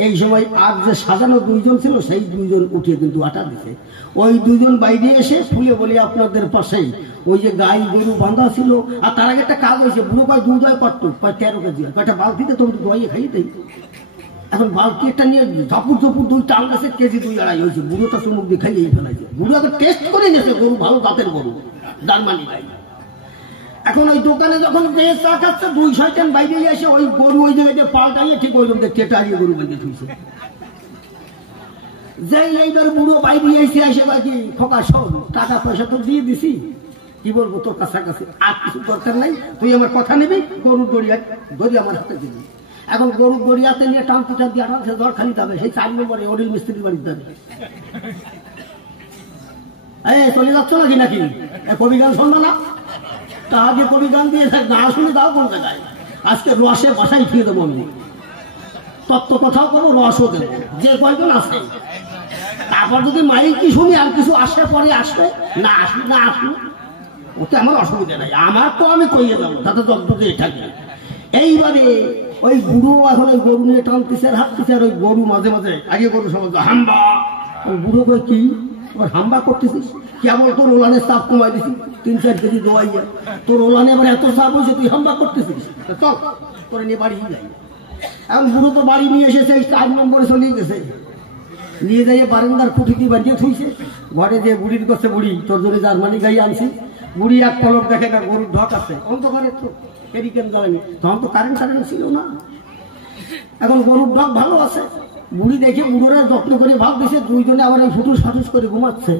এই সময় আর যে সাজানো 2জন ছিল সেই 2জন উঠে কিন্তু আটা দিছে। ওই 2জন বাইরে এসে ফুলে বলি আপনাদের পাশে ওই যে গাই গরু বাঁধা ছিল, আর তার আগে একটা কাজ হয়েছে, বুড়ো কয় দুধ হয় কত? কয় 13 কেজি হয়। কয়টা বালতিতে তুমি দোয়াইয়ে খাইয়ে দেই। এখন বালতি একটা নিয়ে ঝপুর ঝপুর 2 টাল গেছে, কেজি 2-2.5 হয়েছে। বুড়োটা চুমুক দিয়ে খাইয়েই ফেলাইছে। বুড়ো আগে টেস্ট করে গেছে গরু ভালো জাতের গরু, জার্মানি গাই। এখন ওই দোকানে যখন চা খাচ্ছে 2 শয়তান বাইরে এসে ওই গরু ওই জায়গায় পাল্টাইয়ে ঠিক ওই রকম টেটারিয়ে গরু বেঁধে থুইছে। যেই এইবার বুড়ো বাইরে এসে আসে বাকি খোকা শোন, টাকা পয়সা তো দিয়ে দিছি, কি বলবো তোর কাছাকাছি আর কিছু দরকার নাই, তুই আমার কথা নিবি, গরুর দড়ি আমার হাতে দিবি। এখন গরুর দড়ি হাতে নিয়ে টানতে টানতে আটাচ্ছে ঝড়খালি যাবে, সেই 4 নম্বরে অনিল মিস্ত্রির বাড়িতে যাবে। চলে যাচ্ছ নাকি নাকি কবি গান শুনবো না? তা আগে কবি গান দিয়ে না শুনে দাও কোন জায়গায়, আজকে রসে বাসায় খেয়ে দেবো আমি, তত্ত্ব কথাও করবো, রসও দেবো, যে কয়জন আছে। তারপর যদি মাইক কি শুনি আর কিছু আসে পরে আসবে, না আসবে না আসবে ওতে আমার অসুবিধা নাই, আমার তো আমি কইয়ে যাবো তাতে যতটুকু থাকে। এইবারে ওই বুড়ো এখন ওই গরু নিয়ে টানতেছে আর হাঁটতেছে, আর ওই গরু মাঝে মাঝে আগে গরু সমাজ হাম্বা, ওই বুড়ো কই কি আবার হাম্বা করতেছিস, কেবল তোর ওলানের চাপ কমাই দিছি 3-4 কেজি দোয়াই যায়, তোর ওলানে এবার এত চাপ হয়েছে তুই হাম্বা করতেছিস, চল তোরা নিয়ে বাড়ি যাই। এখন বুড়ো তো বাড়ি নিয়ে এসেছে, 4 নম্বরে চলিয়ে গেছে, নিয়ে যাইয়ে বারান্দার খুঁটিটি বাঁধিয়ে থুইছে। ঘরে যে বুড়ির কাছে, বুড়ি তোর জন্য জার্মানি গাই আনছি। বুড়ি এক পলক দেখে না গরুর ঢক আছে, অন্ধকারে তো এরিকেন জ্বালানি, তখন তো কারেন্ট ছিল না, এখন গরুর ঢক ভালো আছে। বুড়ি দেখে বুড়োরা যত্ন করে ভাব দিছে, দুইজনে আবার এই ফুটুস ফাটুস করে ঘুমাচ্ছে।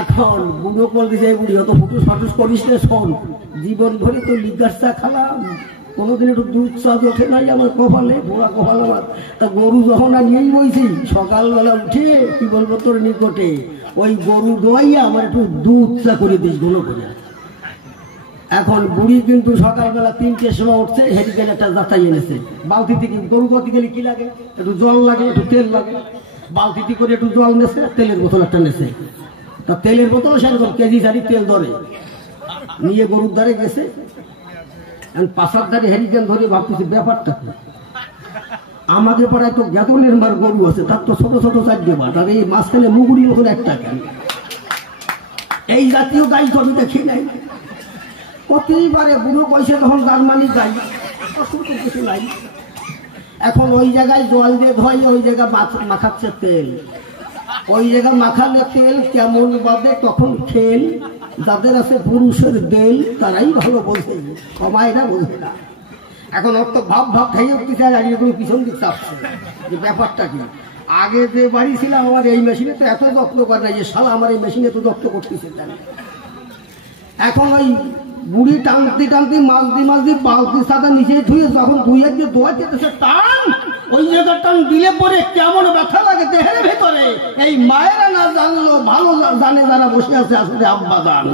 এখন বুড়ো বল দিছে, বুড়ি অত ফুটুস ফাটুস করিস না, শোন জীবন ধরে তো লিগার চা খালাম, কোনোদিন একটু দুধ চা ওঠে নাই আমার কপালে, পোড়া কপাল আমার। তা গরু যখন আর নিয়েই বইছি, সকালবেলা উঠে কি বলবো তোর নিকটে ওই গরু দোয়াইয়া আমার একটু দুধ চা করে দিস গুলো করে। এখন বুড়ি কিন্তু সকালবেলা 3টের সময় উঠছে, হেরিকেন একটা যাচাই এনেছে, বালতি থেকে গরু করতে গেলে কি লাগে, একটু জল লাগে, একটু তেল লাগে, বালতিটি করে একটু জল নেছে, তেলের বোতল একটা নেছে। তা তেলের বোতল সেরকম কেজি চারি তেল ধরে নিয়ে গরুর ধারে গেছে। পাশার ধারে হেরিকেন ধরে ভাবতেছে ব্যাপারটা কি, আমাদের পাড়ায় তো গ্যাদনের মার গরু আছে, তার তো ছোট ছোট 4 বাট, আর এই মাঝখানে মুগুরি মতন একটা কেন, এই জাতীয় গাই কবি দেখি নাই। প্রতিবারে বুড়ো পয়সা তখন জার্মানি গাই, কিছু নাই। এখন ওই জায়গায় জল দিয়ে ধোয়, ওই জায়গায় মাখাচ্ছে তেল, ওই জায়গায় মাখানো তেল কেমন বাদে তখন খেল, যাদের আছে পুরুষের দেল তারাই ভালো বোঝে, কমায়রা বোঝে না। এখন ওর তো ভাব খাইয়ে উঠতেছে, আর এরকম পিছন দিক চাপছে যে ব্যাপারটা কি। আগে যে বাড়ি ছিলাম আমার এই মেশিনে তো এত যত্ন করে না, যে শালা আমার এই মেশিনে তো যত্ন করতেছে। এখন ওই বুড়ি টানতে টানতে মাঝদি বালতি সাদা নিচে ধুয়ে যখন ধুয়ে দিয়ে দোয়া যেতেছে টান, ওই জায়গা টান দিলে পরে কেমন ব্যথা লাগে দেহের ভেতরে, এই মায়েরা না জানলো ভালো জানে যারা বসে আছে আসলে আব্বা জান।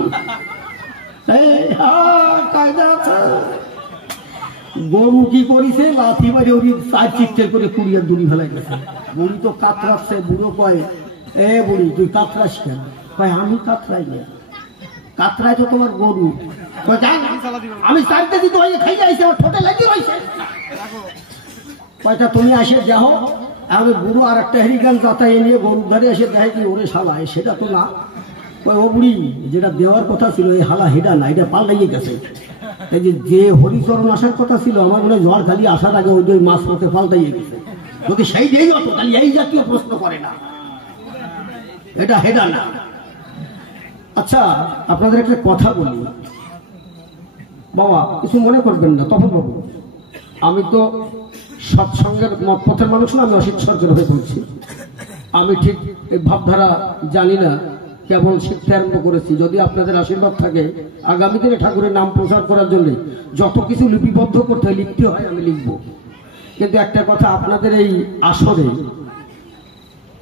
গরু কি করিছে, লাথি মারে ওই 4 চিত্তের করে কুড়িয়ে দূরি ফেলাই গেছে। বুড়ি তো কাতরাচ্ছে, বুড়ো কয় এ বুড়ি তুই কাতরাস কেন, কয় আমি কাতরাই না, কাতরাই তো তোমার গরু, আমি 4 কেজি তো খাই যাইছে, আমার ঠোঁটে লাগিয়ে রয়েছে, কয়টা তুমি আসে যাও। আমি বুড়ো আর একটা হেরিকান যাতাই নিয়ে গরুর ধারে এসে দেখে কি ওরে শালা সেটা তো না, ওই ও বুড়ি যেটা দেওয়ার কথা ছিল এই হালা হেডা না, এটা পাল্টাইয়ে গেছে। এই যে হরিচরণ আসার কথা ছিল, আমার মনে জ্বর খালি আসার আগে ওই মাছ পথে পাল্টাইয়ে গেছে। যদি সেই দিয়েই হতো তাহলে এই জাতীয় প্রশ্ন করে না, এটা হেডা না। আচ্ছা আপনাদের একটা কথা বলি বাবা, কিছু মনে করবেন না। তখন বাবু আমি তো সৎসঙ্গের পথের মানুষ না, আমি অসিত সরকার হয়ে বলছি। আমি ঠিক এই ভাবধারা জানি না, কেবল শিখতে আরম্ভ করেছি। যদি আপনাদের আশীর্বাদ থাকে আগামী দিনে ঠাকুরের নাম প্রচার করার জন্য যত কিছু লিপিবদ্ধ করতে হয়, লিখতে হয়, আমি লিখব। কিন্তু একটা কথা, আপনাদের এই আসরে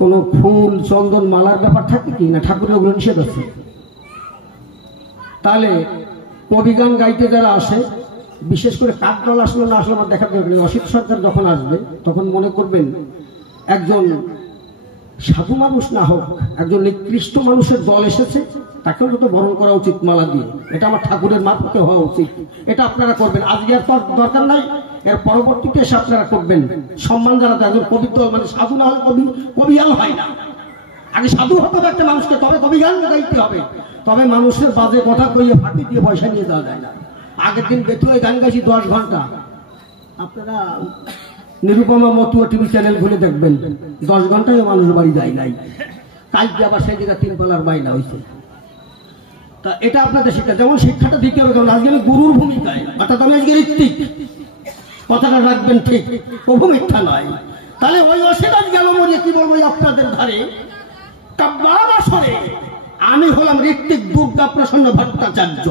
কোনো ফুল চন্দন মালার ব্যাপার থাকে কি না, ঠাকুরের ওগুলো নিষেধ আছে। তাহলে কবিগান গাইতে যারা আসে, বিশেষ করে কাকদল আসলো না আসলো আমার দেখার দরকার। অসিত সরকার যখন আসবে তখন মনে করবেন একজন সাধু মানুষ না হোক, একজন নিকৃষ্ট মানুষের দল এসেছে, তাকেও তো বরণ করা উচিত মালা দিয়ে। এটা আমার ঠাকুরের মারফতে হওয়া উচিত, এটা আপনারা করবেন। আজকে আর দরকার নাই, এর পরবর্তীতে এসে আপনারা করবেন। সম্মান জানাতে একজন কবিত্ব, মানে সাধু না হলে কবিয়াল হয় না। আগে সাধু হতে হবে একটা মানুষকে, তবে কবিগান গাইতে হবে। তবে মানুষের বাজে কথা কইয়ে ফাঁকি দিয়ে পয়সা নিয়ে যাওয়া যায় না। আগের দিন বেতুয়ে গান গাইছি 10 ঘন্টা, আপনারা নিরুপমা মতুয়া টিভি চ্যানেল খুলে দেখবেন, 10 ঘন্টায় মানুষের বাড়ি যায় নাই। কালকে আবার সেই জায়গায় 3 তলার বাইনা হয়েছে। তা এটা আপনাদের শিক্ষা, যেমন শিক্ষাটা দিতে হবে। যেমন আজকে আমি গুরুর ভূমিকায়, অর্থাৎ আমি আজকে ঋত্বিক, কথাটা রাখবেন ঠিক, প্রভু মিথ্যা নয়। তাহলে ওই অসিরাজ গেল মরিয়ে কি বলবো আপনাদের ধারে কাব্যাবাসরে আমি হলাম ঋত্বিক দুর্গা প্রসন্ন ভট্টাচার্য।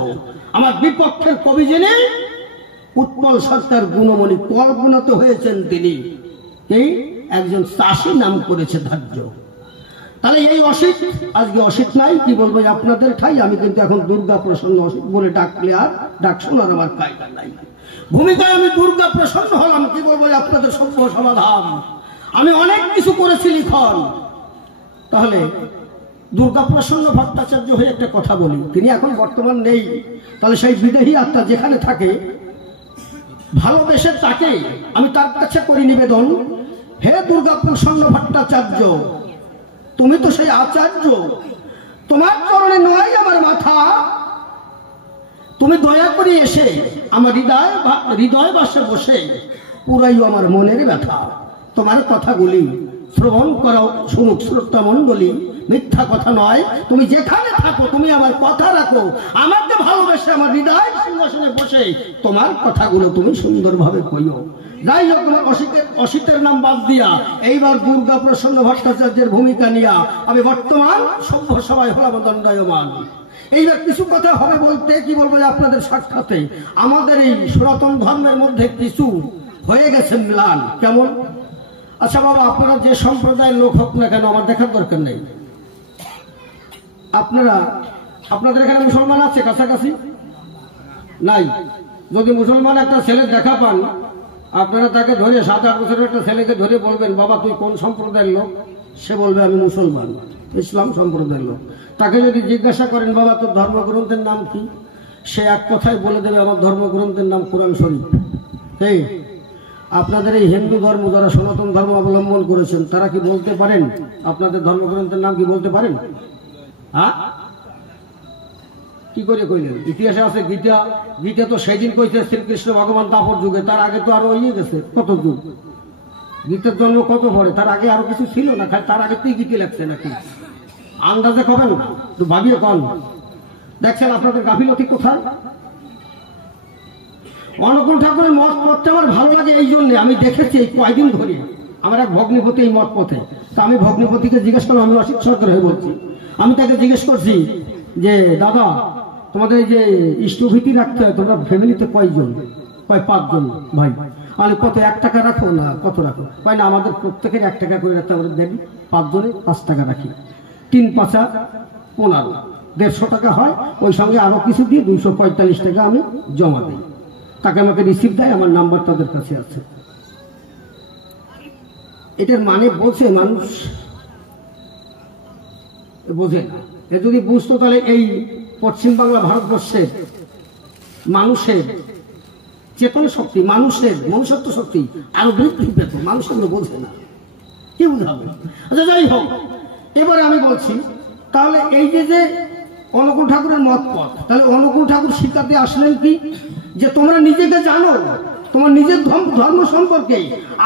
আমার বিপক্ষের কবি জেনে উৎপল সরকার গুণমণি কল্পনত হয়েছেন তিনি, এই একজন চাষী নাম করেছে ধার্য। তাহলে এই অসিত আজকে অসিত নাই, কি বলবো আপনাদের ঠাই। আমি কিন্তু এখন দুর্গা প্রসন্ন অসিত বলে ডাকলে আর ডাক শোনার আমার কায়দা নাই। ভূমিকায় আমি দুর্গা প্রসন্ন হলাম, কি বলবো আপনাদের সভ্য সমাধান। আমি অনেক কিছু করেছি লিখন। তাহলে দুর্গা প্রসন্ন ভট্টাচার্য হয়ে একটা কথা বলি, তিনি এখন বর্তমান নেই। তাহলে সেই বিদেহী আত্মা যেখানে থাকে ভালোবেসে তাকে আমি তার কাছে করি নিবেদন, হে দুর্গাপ্রসন্ন ভট্টাচার্য, তুমি তো সেই আচার্য, তোমার চরণে নয় আমার মাথা, তুমি দয়া করে এসে আমার হৃদয় বাসে বসে পুরাইও আমার মনের ব্যথা। তোমার কথাগুলি শ্রবণ করাও শুনুক শ্রোতা মণ্ডলী, মিথ্যা কথা নয়, তুমি যেখানে থাকো তুমি আমার কথা রাখো, আমাকে ভালোবেসে আমার হৃদয় সিংহাসনে বসে তোমার কথাগুলো তুমি সুন্দরভাবে কইও। যাই হোক, তোমার অসিতের নাম বাদ দিয়া এইবার দুর্গাপ্রসন্ন ভট্টাচার্যের ভূমিকা নিয়া আমি বর্তমান সভ্য সভায় হলাম দণ্ডায়মান। এইবার কিছু কথা হবে বলতে, কি বলবো, আপনাদের সাক্ষাতে আমাদের এই সনাতন ধর্মের মধ্যে কিছু হয়ে গেছে মিলান। কেমন? আচ্ছা বাবা, আপনারা যে সম্প্রদায়ের লোক হোক না কেন আমার দেখার দরকার নেই। আপনাদের এখানে মুসলমান আছে কাছাকাছি? নাই। যদি মুসলমান একটা ছেলে দেখা পান, আপনারা তাকে ধরে 7-8 বছরের একটা ছেলেকে ধরে বলবেন, বাবা তুই কোন সম্প্রদায়ের লোক? সে বলবে আমি মুসলমান, ইসলাম সম্প্রদায়ের লোক। তাকে যদি জিজ্ঞাসা করেন, বাবা তোর ধর্মগ্রন্থের নাম কি? সে এক কথায় বলে দেবে, আমার ধর্মগ্রন্থের নাম কোরআন শরীফ। এই আপনাদের এই হিন্দু ধর্ম যারা সনাতন ধর্ম অবলম্বন করেছেন, তারা কি বলতে পারেন আপনাদের ধর্মগ্রন্থের নাম কি? বলতে পারেন? হ্যাঁ, কি করে কইলেন? ইতিহাসে আছে গীতা। গীতা তো সেদিন কইছে শ্রীকৃষ্ণ ভগবান তাপর যুগে, তার আগে তো আরো ইয়ে গেছে কত যুগ। গীতার জন্ম কত পরে, তার আগে আরো কিছু ছিল না? তার আগে তুই গীতি লেখছে নাকি? আন্দাজে কবেন না, তো ভাবিয়ে কন। দেখছেন আপনাদের গাফিলতি কোথায়? অনুকূল ঠাকুরের মত পথটা আমার ভালো লাগে এই জন্য, আমি দেখেছি এই কয়দিন ধরে আমার এক ভগ্নিপতি এই মত পথে। তা আমি ভগ্নিপতিকে জিজ্ঞেস করলাম, আমি অসিত সরকার হয়ে বলছি, আমি তাকে জিজ্ঞেস করছি যে দাদা তোমাদের এই যে ইষ্টভীতি রাখতে হয়, তোমরা ফ্যামিলিতে কয়জন? কয় 5 জন ভাই। আমি কত 1 টাকা রাখো না কত রাখো? কয় না, আমাদের প্রত্যেকের 1 টাকা করে রাখতে, আমাদের দেবী 5 জনে 5 টাকা রাখি, 3 5 15, 150 টাকা হয়। ওই সঙ্গে আরো কিছু দিয়ে 245 টাকা আমি জমা দিই। তাকে আমাকে রিসিভ দেয়, আমার নাম্বার তাদের কাছে আছে। এটার মানে বলছে মানুষ বোঝে না। এ যদি বুঝতো তাহলে এই পশ্চিম বাংলা ভারতবর্ষের মানুষের চেতন শক্তি, মানুষের মনুষ্যত্ব শক্তি আরো বৃদ্ধি পেত। মানুষ এগুলো বোঝে না, কি বুঝাবে? আচ্ছা যাই হোক, এবারে আমি বলছি তাহলে এই যে অনুকূল ঠাকুরের মত পথ, তাহলে অনুকূল ঠাকুর শিক্ষাতে আসলেন কি? যে তোমরা নিজেকে জানো, তোমার নিজের ধর্ম সম্পর্কে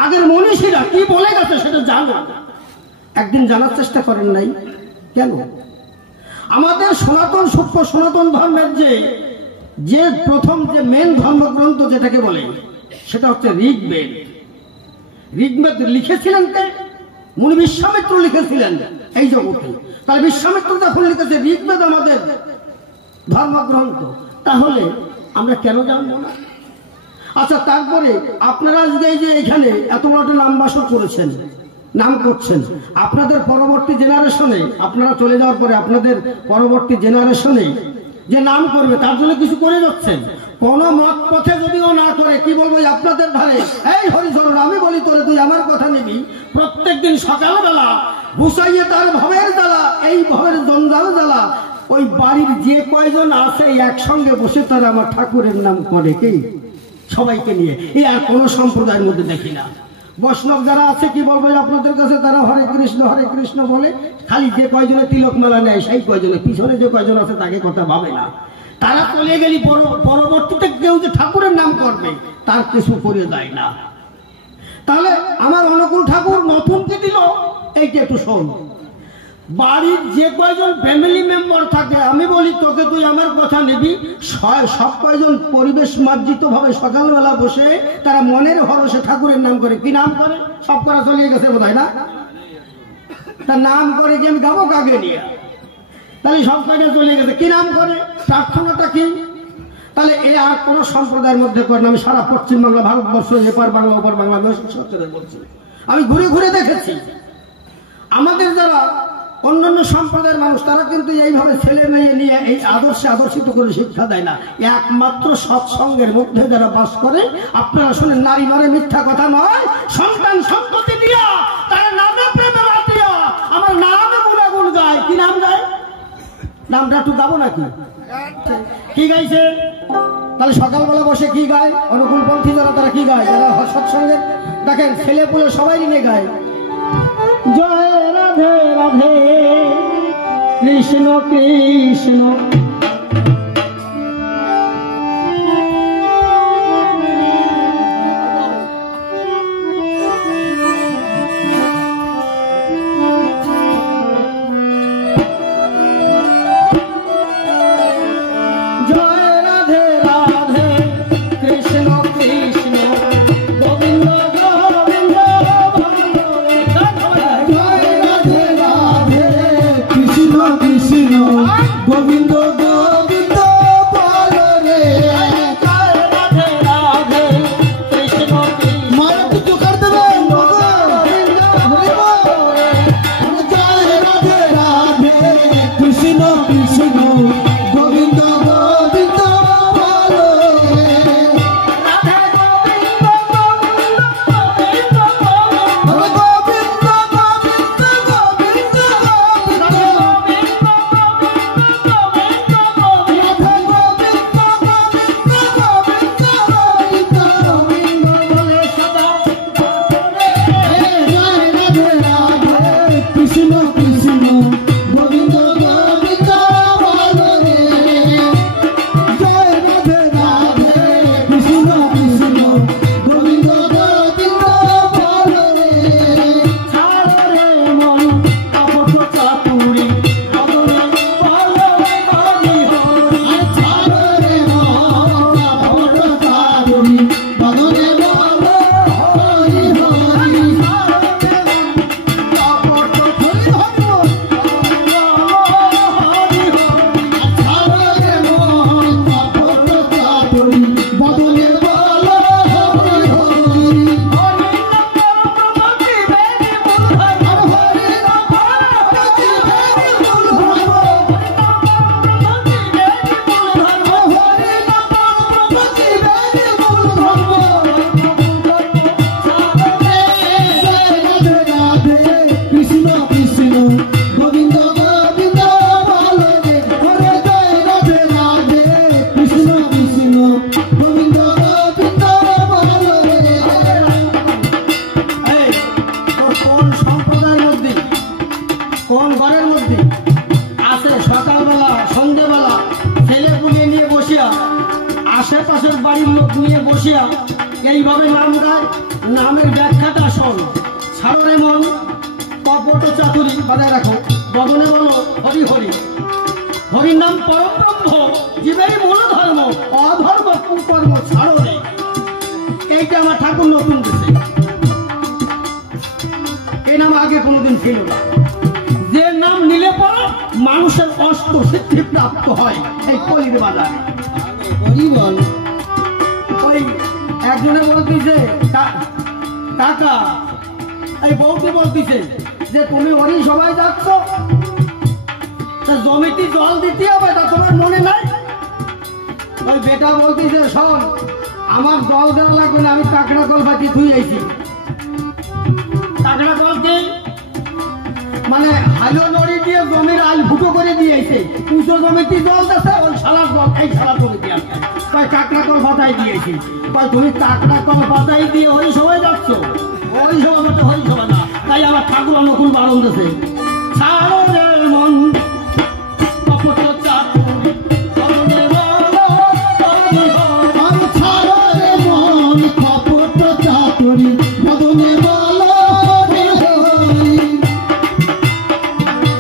আগের মনীষীরা কি বলে গেছে সেটা জানো। একদিন জানার চেষ্টা করেন নাই কেন? আমাদের সনাতন সূক্ষ্ম সনাতন ধর্মের যে প্রথম যে মেন ধর্মগ্রন্থ যেটাকে বলে, সেটা হচ্ছে ঋগ্বেদ। ঋগ্বেদ লিখেছিলেন কে? মুনি বিশ্বামিত্র লিখেছিলেন এই জগতে। তাহলে বিশ্বামিত্র যখন লিখেছে ঋগ্বেদ আমাদের ধর্মগ্রন্থ, তাহলে আমরা কেন জানবো না? আচ্ছা, তারপরে আপনারা এই যে এখানে এত বড় একটা নামবাসক করেছেন, নাম করছেন, আপনাদের পরবর্তী জেনারেশনে, আপনারা চলে যাওয়ার পরে আপনাদের পরবর্তী জেনারেশনে যে নাম করবে তার জন্য কিছু করে যাচ্ছেন। কোন মত পথে যদিও না করে, কি বলবো, আপনাদের ধারে এই হরিচরণ আমি বলি তোরে তুই আমার কথা নিবি, প্রত্যেকদিন সকালবেলা ঘুষাইয়ে তার ভবের জ্বালা, এই ভবের জঞ্জাল জ্বালা, ওই বাড়ির যে কয়জন আছে একসঙ্গে বসে তারা আমার ঠাকুরের নাম করে, কি সবাইকে নিয়ে। এই আর কোন সম্প্রদায়ের মধ্যে দেখি না। বৈষ্ণব যারা আছে, কি বলবো আপনাদের কাছে, তারা হরে কৃষ্ণ বলে, খালি যে কয়জনে তিলক মালা নেয় সেই কয়জনে, পিছনে যে কয়জন আছে তাকে কথা ভাবে না। তারা চলে গেলি পরবর্তীতে কেউ যে ঠাকুরের নাম করবে তার কিছু করে দেয় না। তাহলে আমার অনুকূল ঠাকুর নতুন কি দিল, এইটা একটু শোন। বাড়ির যে কয়জন ফ্যামিলি মেম্বার থাকে, আমি বলি তোকে তুই আমার কথা নিবি, সব কয়জন পরিবেশ মার্জিত ভাবে সকালবেলা বসে তারা মনের ভরসে ঠাকুরের নাম করে। কি নাম করে? সব করা চলিয়ে গেছে বোধহয় না? তার নাম করে কি আমি গাবো কাকে নিয়ে? তাহলে সব কয়টা চলে গেছে। কি নাম করে? প্রার্থনাটা কি? তাহলে এ আর কোন সম্প্রদায়ের মধ্যে করে না। আমি সারা পশ্চিম বাংলা, ভারতবর্ষ, এপার বাংলা ওপার বাংলা বলছি, আমি ঘুরে ঘুরে দেখেছি। আমাদের যারা অন্যান্য সম্প্রদায়ের মানুষ, তারা কিন্তু এইভাবে ছেলে মেয়ে নিয়ে এই আদর্শে আদর্শিত করে শিক্ষা দেয় না। একমাত্র সৎসঙ্গের মধ্যে যারা বাস করে, আপনারা শুনেন, নারী নরে মিথ্যা কথা নয়, সন্তান সম্পত্তি দিয়া তারা নামে প্রেমে মাতিয়া আমার নামে গুণাগুণ গায়। কি নাম গায়? নামটা একটু গাবো নাকি? কি গাইছে? তাহলে সকালবেলা বসে কি গায় অনুকূলপন্থী যারা, তারা কি গায়, যারা সৎসঙ্গের দেখেন ছেলে পুলে সবাই নিয়ে গায় জয় রাধে রাধে কৃষ্ণ কৃষ্ণ। গোবিন্দ গোবিন্দ বলো রে, রাধে রাধে কৃষ্ণ কৃষ্ণ। মারা কিছু কর দেবেন জয় রাধে রাধে কৃষ্ণ কৃষ্ণ গোবিন্দ গোবিন্দ বলো রে, রাধে গোবিন্দ গোবিন্দ গোবিন্দ গোবিন্দ গোবিন্দ গোবিন্দ কৃষ্ণ কৃষ্ণ গোবিন্দ গোবিন্দ বলো রে, জয় রাধে রাধে কৃষ্ণ কৃষ্ণ গোবিন্দ গোবিন্দ বলো রে, ছাড়ো রে মন কপট চাতুরি বদনে বলো রে হরি হরি। ছাড়ো রে মন কপট চাতুরি বদনে বলো হরি হরি, ছাড়ো রে মন কপট চাতুরি বদনে বলো হরি হরি, কৃষ্ণ কৃষ্ণ গোবিন্দ গোবিন্দ বলো রে, হরে জয় রাধে রাধে কৃষ্ণ কৃষ্ণ গোবিন্দ গোবিন্দ বলো রে, এই, তোর কোন সম্প্রদায়ের মধ্যে কোন ঘরের মধ্যে আছে সকালবেলা সন্ধ্যেবেলা ছেলে পুলে নিয়ে বসিয়া আশেপাশের বাড়ির লোক নিয়ে বসিয়া এইভাবে নাম গায়? নামের ব্যাখ্যাটা শোন। ছাড়রে মন কপট চাতুরি বাজায় রাখো বদনে বলো হরি হরি। হরির নাম পরম ব্রহ্ম, জীবের মূল ধর্ম, অধর্ম কুকর্ম ছাড়ো রে। এইটা আমার ঠাকুর নতুন দিছে, এই নাম আগে কোনোদিন ছিল না। যে নাম নিলে পরে মানুষের অষ্ট সিদ্ধি প্রাপ্ত হয় এই কলির বাজারে। হরি বল ওই একজনে বলতেছে কাকা, এই বউকে বলতেছে যে তুমি ওরই সবাই যাচ্ছ, তা জমিতে জল দিতে হবে, তা তোমার মনে নাই? ওই বেটা বলতেছে শোন, আমার জল দেওয়া লাগবে না, আমি কাঁকড়া কল বাটি ধুই আইছি। কাঁকড়া কল কি মানে হালো নড়ি দিয়ে জমির আইল ফুটো করে দিয়েছে, উঁচু জমিতে জল দিচ্ছে, ওই শালার জল এই শালা জমিতে আসছে। কয় কাঁকড়া কল বাতাই দিয়েছি। কয় তুমি কাঁকড়া কল বাতাই দিয়ে ওই সময় যাচ্ছ? ওই সময় বলতে ওই সময় না, তাই আমার ঠাকুর অনুকূল বারণ দিয়েছে। ছাড়ো রে মন কপট চাতুরি বদনে বলো হরি হরি। ছাড়ো রে মন কপট চাতুরি বদনে বলো হরি হরি,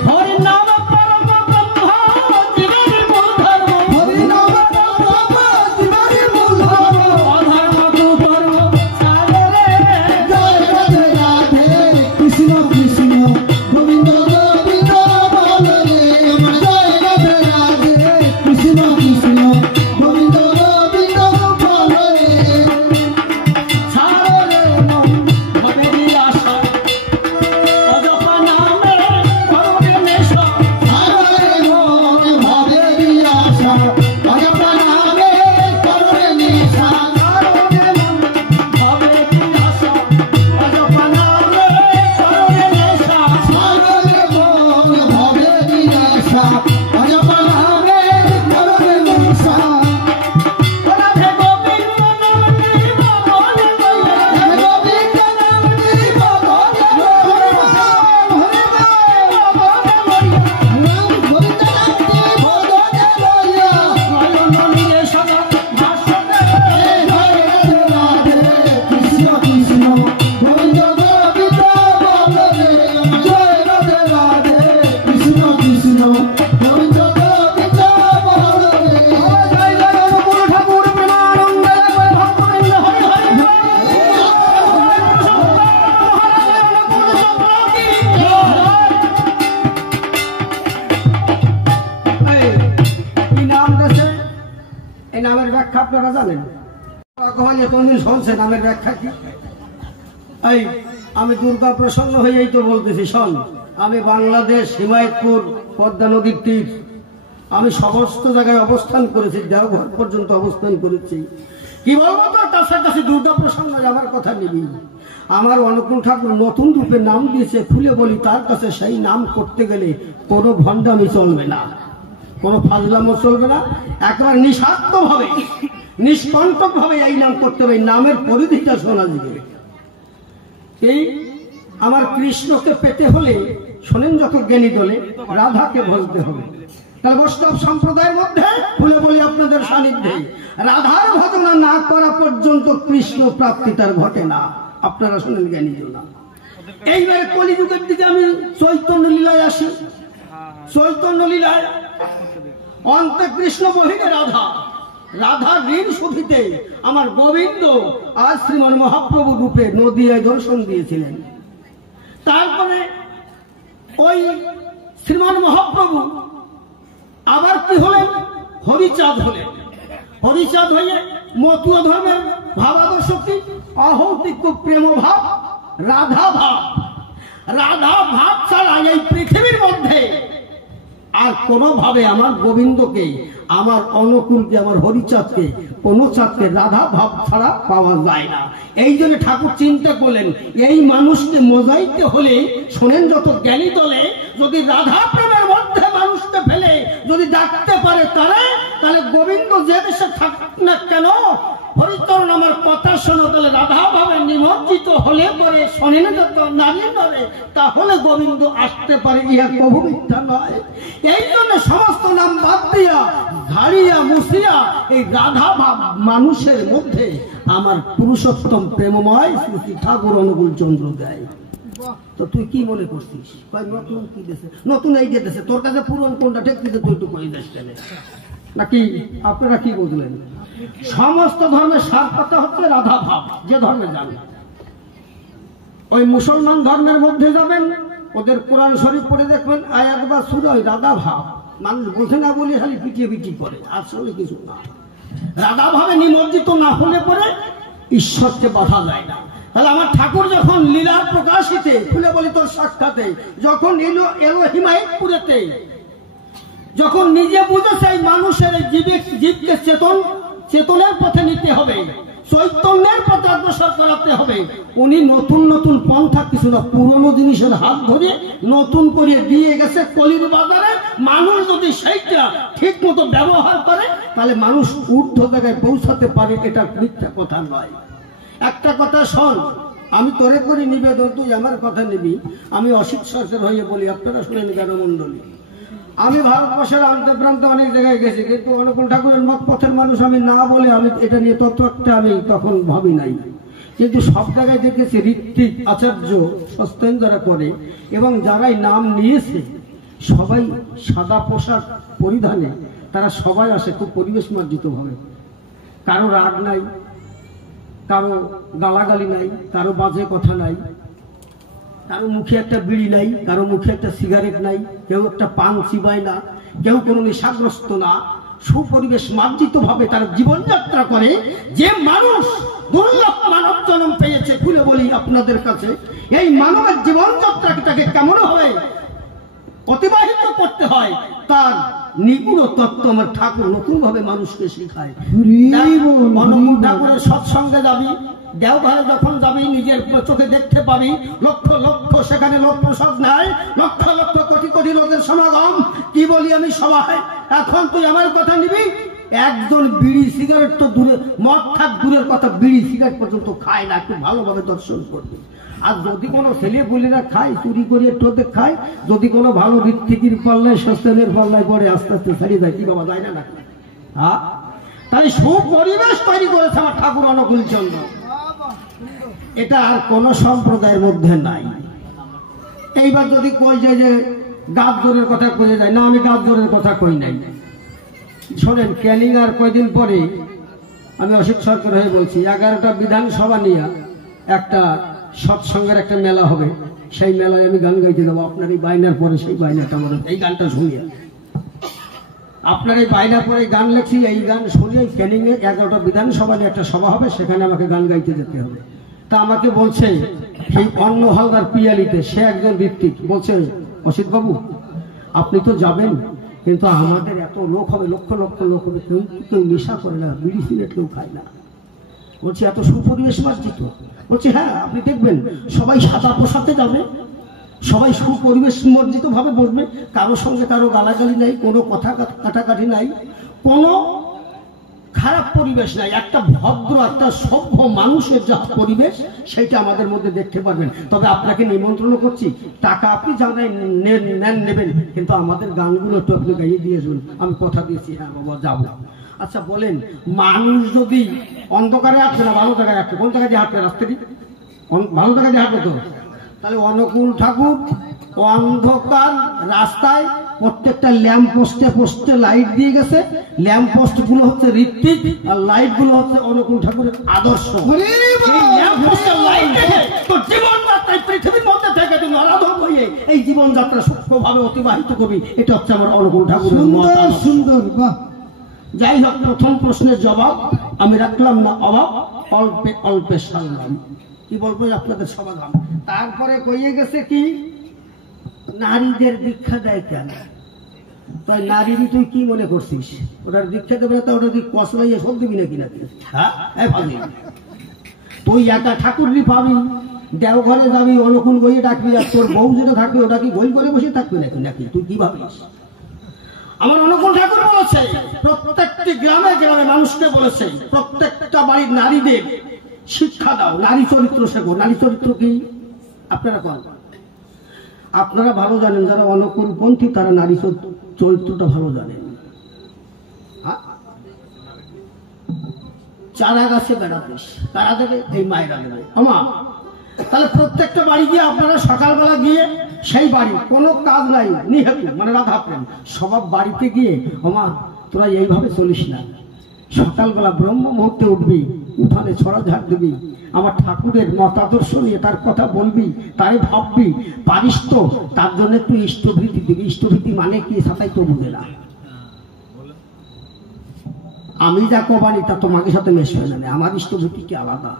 হরি নাম পরম ব্রহ্ম, জীবের মূল ধর্ম, হরি নাম ব্রহ্ম জীবনের মূল ধর্ম, অধর্ম কুকর্ম ছাড়ো রে। জয় রাধে রাধে কৃষ্ণ কৃষ্ণ গোবিন্দ গোবিন্দ বলো রে, জয় রাধে রাধে কৃষ্ণ কৃষ্ণ গোবিন্দ গোবিন্দ বলো রে, ছাড়ো রে মন ভবেরই আশা, অযপা নামে করবে নেশা। ছাড়ো রে মন ভবেরই আশা, অযপা নামে করবে নেশা, ছাড়ো রে মন ভবেরই আশা, অযপা নামে করবে নেশা। ছাড়ো রে মন ভবেরই আশা, অযপা নামে করবে নেশা, এই নামের ব্যাখ্যা আপনারা জানেন? কোনদিন শুনছেন নামের ব্যাখ্যা কি? এই আমি দুর্গা প্রসন্ন হয়েই তো বলতেছি, শোন, আমি বাংলাদেশ হিমায়তপুর পদ্মা নদীর তীর, আমি সমস্ত জায়গায় অবস্থান করেছি, দেওঘর পর্যন্ত অবস্থান করেছি। কি বলবো তোর কাছাকাছি দুর্গা প্রসন্ন আমার কথা নিবি। আমার অনুকূল ঠাকুর নতুন রূপে নাম দিয়েছে, খুলে বলি তার কাছে সেই নাম করতে গেলে কোনো ভণ্ডামি চলবে না, কোনো ফাজলামো চলবে না, একেবারে নিঃস্বার্থ ভাবে নিষ্কণ্টক ভাবে এই নাম করতে হবে। নামের পরিধিটা শোনা যাবে। এই আমার কৃষ্ণকে পেতে হলে শোনেন, যত জ্ঞানী দলে রাধাকে ভজতে হবে। তার বৈষ্ণব সম্প্রদায়ের মধ্যে খুলে বলি আপনাদের সান্নিধ্যে, রাধার ভজনা না করা পর্যন্ত কৃষ্ণ প্রাপ্তি তার ঘটে না। আপনারা শোনেন জ্ঞানী জনা। এইবারে কলিযুগের দিকে আমি চৈতন্য লীলায় আসি। চৈতন্য লীলায় অন্তে কৃষ্ণ বহিনে রাধা, রাধার ঋণ শোধিতে আমার গোবিন্দ আজ শ্রীমান মহাপ্রভু রূপে নদিয়ায় দর্শন দিয়েছিলেন। তারপরে ওই শ্রীমান মহাপ্রভু আবার কি হলেন? হরিচাঁদ হলেন। হরিচাঁদ হয়ে মতুয়া ধর্মের ভাবাদর্শী অহৌতিক প্রেম ভাব, রাধা ভাব, রাধা ভাব ছাড়া এই পৃথিবীর মধ্যে আর কোনোভাবে আমার গোবিন্দকে, আমার অনুকূলকে, আমার হরিচাঁদকে, কোন চাঁদকে রাধা ভাব ছাড়া পাওয়া যায় না। এই জন্য ঠাকুর চিন্তা করলেন, এই মানুষকে মজাইতে হলে শোনেন, যত জ্ঞানী দলে যদি রাধা প্রেমের মধ্যে মানুষকে ফেলে যদি ডাকতে পারে তাহলে গোবিন্দ যে দেশে থাকুক না কেন, হরিচরণ আমার কথা শোনো, তাহলে রাধা ভাবে নিমজ্জিত হলে পরে শোনেন যত নারী নরে, তাহলে গোবিন্দ আসতে পারে, ইহা কবু মিথ্যা নয়। এই জন্য সমস্ত নাম বাদ দিয়া, ঝাড়িয়া মুছিয়া এই রাধা ভাব মানুষের মধ্যে আমার পুরুষোত্তম প্রেমময় শ্রী ঠাকুর অনুকূল চন্দ্র দেয়। তো তুই কি মনে করছিস? নতুন কি দেশে, নতুন এই যে দেশে, তোর কাছে পুরন কোনটা ঠিক দিতে তুই একটু কই দেশ নাকি? আপনারা কি বুঝলেন? সমস্ত ধর্মের সার কথা হচ্ছে রাধা ভাব। যে ধর্মে যাবেন, ওই মুসলমান ধর্মের মধ্যে যাবেন, ওদের কোরআন শরীফ পড়ে দেখবেন আয়াত বা সূরা রাধা ভাব। মানুষ বোঝে না বলে খালি পিটিয়ে পিটি করে, আসলে কিছু না। রাধা ভাবে নিমজ্জিত না হলে পরে ঈশ্বরকে বাধা যায় না। তাহলে আমার ঠাকুর যখন লীলা প্রকাশিতে, খুলে বলি তোর সাক্ষাতে, যখন এলো হিমায়তপুরেতে, যখন নিজে বুঝেছে মানুষের জীবকে চেতনের পথে নিতে হবে, চৈতন্যের পথে অগ্রসর করাতে হবে, উনি নতুন নতুন পন্থা, কিছু না পুরনো জিনিসের হাত ধরে নতুন করে দিয়ে গেছে কলির বাজারে। মানুষ যদি সেইটা ঠিক মতো ব্যবহার করে তাহলে মানুষ ঊর্ধ্ব জায়গায় পৌঁছাতে পারে, এটা মিথ্যা কথা নয়। একটা কথা শোন, আমি তোরে করে নিবেদন, তুই আমার কথা নিবি। আমি অসিত সরকার হয়ে বলি, আপনারা শুনেন জ্ঞানমন্ডলী, আমি ভারতবর্ষের আন্তে প্রান্তে অনেক জায়গায় গেছি, কিন্তু অনুকূল ঠাকুরের মত পথের মানুষ আমি না বলে আমি এটা নিয়ে তত্ত্বটা আমি তখন ভাবি নাই। কিন্তু সব জায়গায় দেখেছি ঋত্বিক আচার্য সস্তেন যারা করে, এবং যারাই নাম নিয়েছে সবাই সাদা পোশাক পরিধানে, তারা সবাই আসে খুব পরিবেশ মার্জিত ভাবে। কারো রাগ নাই, কারো গালাগালি নাই, কারো বাজে কথা নাই, কারো মুখে একটা বিড়ি নাই, কারো মুখে একটা সিগারেট নাই, কেউ একটা পান চিবায় না, কেউ কোনো নেশাগ্রস্ত না, সুপরিবেশ মার্জিত ভাবে তার জীবনযাত্রা করে। যে মানুষ দুর্লভ মানব জন্ম পেয়েছে, খুলে বলি আপনাদের কাছে, এই মানবের জীবনযাত্রাটাকে কেমন ভাবে অতিবাহিত করতে হয় তার নিপুণ তত্ত্ব আমার ঠাকুর নতুন ভাবে মানুষকে শেখায়। ঠাকুরের সৎসঙ্গে যাবি, দেওঘরে যখন যাবি, নিজের চোখে দেখতে পাবি লক্ষ লক্ষ সেখানে লোক প্রসাদ নেয়, লক্ষ লক্ষ কোটি কোটি লোকের সমাগম। কি বলি আমি সবাই, এখন তুই আমার কথা নিবি, একজন বিড়ি সিগারেট তো দূরে, মদ থাক দূরের কথা, বিড়ি সিগারেট পর্যন্ত খায় না, একটু ভালোভাবে দর্শন করবি। আর যদি কোনো ছেলে বলিরা খায়, চুরি করে টোতে খায়, যদি কোনো ভালো ঋত্বিকির পাল্লায়, সস্তেনের পাল্লায় পরে আস্তে আস্তে ছাড়িয়ে যায়, কি বাবা যায় না নাকি? হ্যাঁ, তাই সুপরিবেশ তৈরি করেছে আমার ঠাকুর অনুকূল চন্দ্র। এটা আর কোন সম্প্রদায়ের মধ্যে নাই। এইবার যদি কই যায় যে গাছ জোরের কথা কয়ে যায়, না আমি গাছ জোরের কথা কই নাই। শোনেন, ক্যানিং আর কয়দিন পরে আমি অসিত সরকার হয়ে বলছি, 11টা বিধানসভা নিয়ে একটা সৎসঙ্গের একটা মেলা হবে, সেই মেলায় আমি গান গাইতে যাবো। আপনার এই বাইনার পরে সেই বাইনাটা আমার, এই গানটা শুনিয়া আপনার এই বাইনা পরে গান লেখছি, এই গান শুনে ক্যানিং এ 11টা বিধানসভা নিয়ে একটা সভা হবে, সেখানে আমাকে গান গাইতে যেতে হবে। তা আমাকে বলছে সেই অন্ন হালদার পিয়ালিতে, সে একজন ব্যক্তি বলছে, অসিত বাবু আপনি তো যাবেন, কিন্তু আমাদের এত লোক হবে, লক্ষ লক্ষ লোক হবে, কেউ কেউ নেশা করে না, বিড়ি সিগারেট কেউ খায় না। বলছি এত সুপরিবেশ মার্জিত? বলছি হ্যাঁ, আপনি দেখবেন সবাই সাদা পোশাকে যাবে, সবাই সুপরিবেশ মর্জিত ভাবে বসবে, কারোর সঙ্গে কারো গালাগালি নাই, কোনো কথা কাটাকাটি নাই, কোনো খারাপ পরিবেশ নাই, একটা ভদ্র একটা সভ্য মানুষের যা পরিবেশ সেটা আমাদের মধ্যে দেখতে পারবেন। তবে আপনাকে নিমন্ত্রণ করছি, টাকা আপনি জানাই নেন নেবেন, কিন্তু আমাদের গানগুলো একটু আপনি গাইয়ে দিয়েছেন, আমি কথা দিয়েছি হ্যাঁ বাবা যাবো। আচ্ছা বলেন, মানুষ যদি অন্ধকারে হাঁটবে না ভালো জায়গায় হাঁটবে, কোন জায়গায় দিয়ে হাঁটবে? রাস্তাটি ভালো জায়গায় দিয়ে হাঁটবে তো। তাহলে অনুকূল ঠাকুর অন্ধকার রাস্তায় প্রত্যেকটা ল্যাম্প পোস্টে পোস্টে লাইট দিয়ে গেছে, ল্যাম্প পোস্ট গুলো হচ্ছে ঋত্বিক আর লাইট গুলো হচ্ছে অনুকূল ঠাকুরের আদর্শ। পৃথিবীর মধ্যে থেকে তুমি আরাধন হয়ে এই জীবনযাত্রা সূক্ষ্মভাবে অতিবাহিত করবি, এটা হচ্ছে আমার অনুকূল ঠাকুরের সুন্দর। যাই হোক, প্রথম প্রশ্নের জবাব আমি রাখলাম না অভাব, অল্পে অল্পে সারলাম। কি বলবো আপনাদের সমাধান। তারপরে কইয়ে গেছে কি, নারীদের দীক্ষা দেয় কেন? তাই নারীরই তুই কি মনে করছিস ওটার দীক্ষা দেবে? তো ওটা তুই কসলাইয়ে সব দিবি নাকি নাকি? হ্যাঁ তুই একা ঠাকুরই পাবি, দেওঘরে যাবি, অনুকূল গইয়ে ডাকবি, আর তোর বউ যেটা থাকবে ওটা কি গই করে বসে থাকবে নাকি নাকি? তুই কি ভাবিস? আমার অনুকূল ঠাকুর বলেছে, প্রত্যেকটি গ্রামে গ্রামে মানুষকে বলেছে, প্রত্যেকটা বাড়ির নারীদের শিক্ষা দাও, নারী চরিত্র শেখো। নারী চরিত্র কি আপনারা করেন? আপনারা ভালো জানেন, যারা অনুকূলপন্থী তারা নারী চরিত্রটা ভালো জানেন। চারা গাছে বেড়াতিস তারা দেবে, এই মায়েরা দেবে আমা। তাহলে প্রত্যেকটা বাড়ি গিয়ে আপনারা সকালবেলা গিয়ে, সেই বাড়ি কোনো কাজ নাই নিহেতু মানে রাধা প্রেম, সব বাড়িতে গিয়ে আমা তোরা এইভাবে চলিস না, সকালবেলা ব্রহ্ম মুহূর্তে উঠবি, উঠানে ছড়া ঝাড় দিবি, আমার ঠাকুরের মতাদর্শ নিয়ে তার কথা বলবি, তাই ভাববি, পারিস তো তার জন্য একটু ইষ্টভীতি দিবি। ইষ্টভীতি মানে কি সাথে তো বুঝে না, আমি যা কবানি তা তোমাকে সাথে মেশবে না, আমার ইষ্টভীতি কি আলাদা।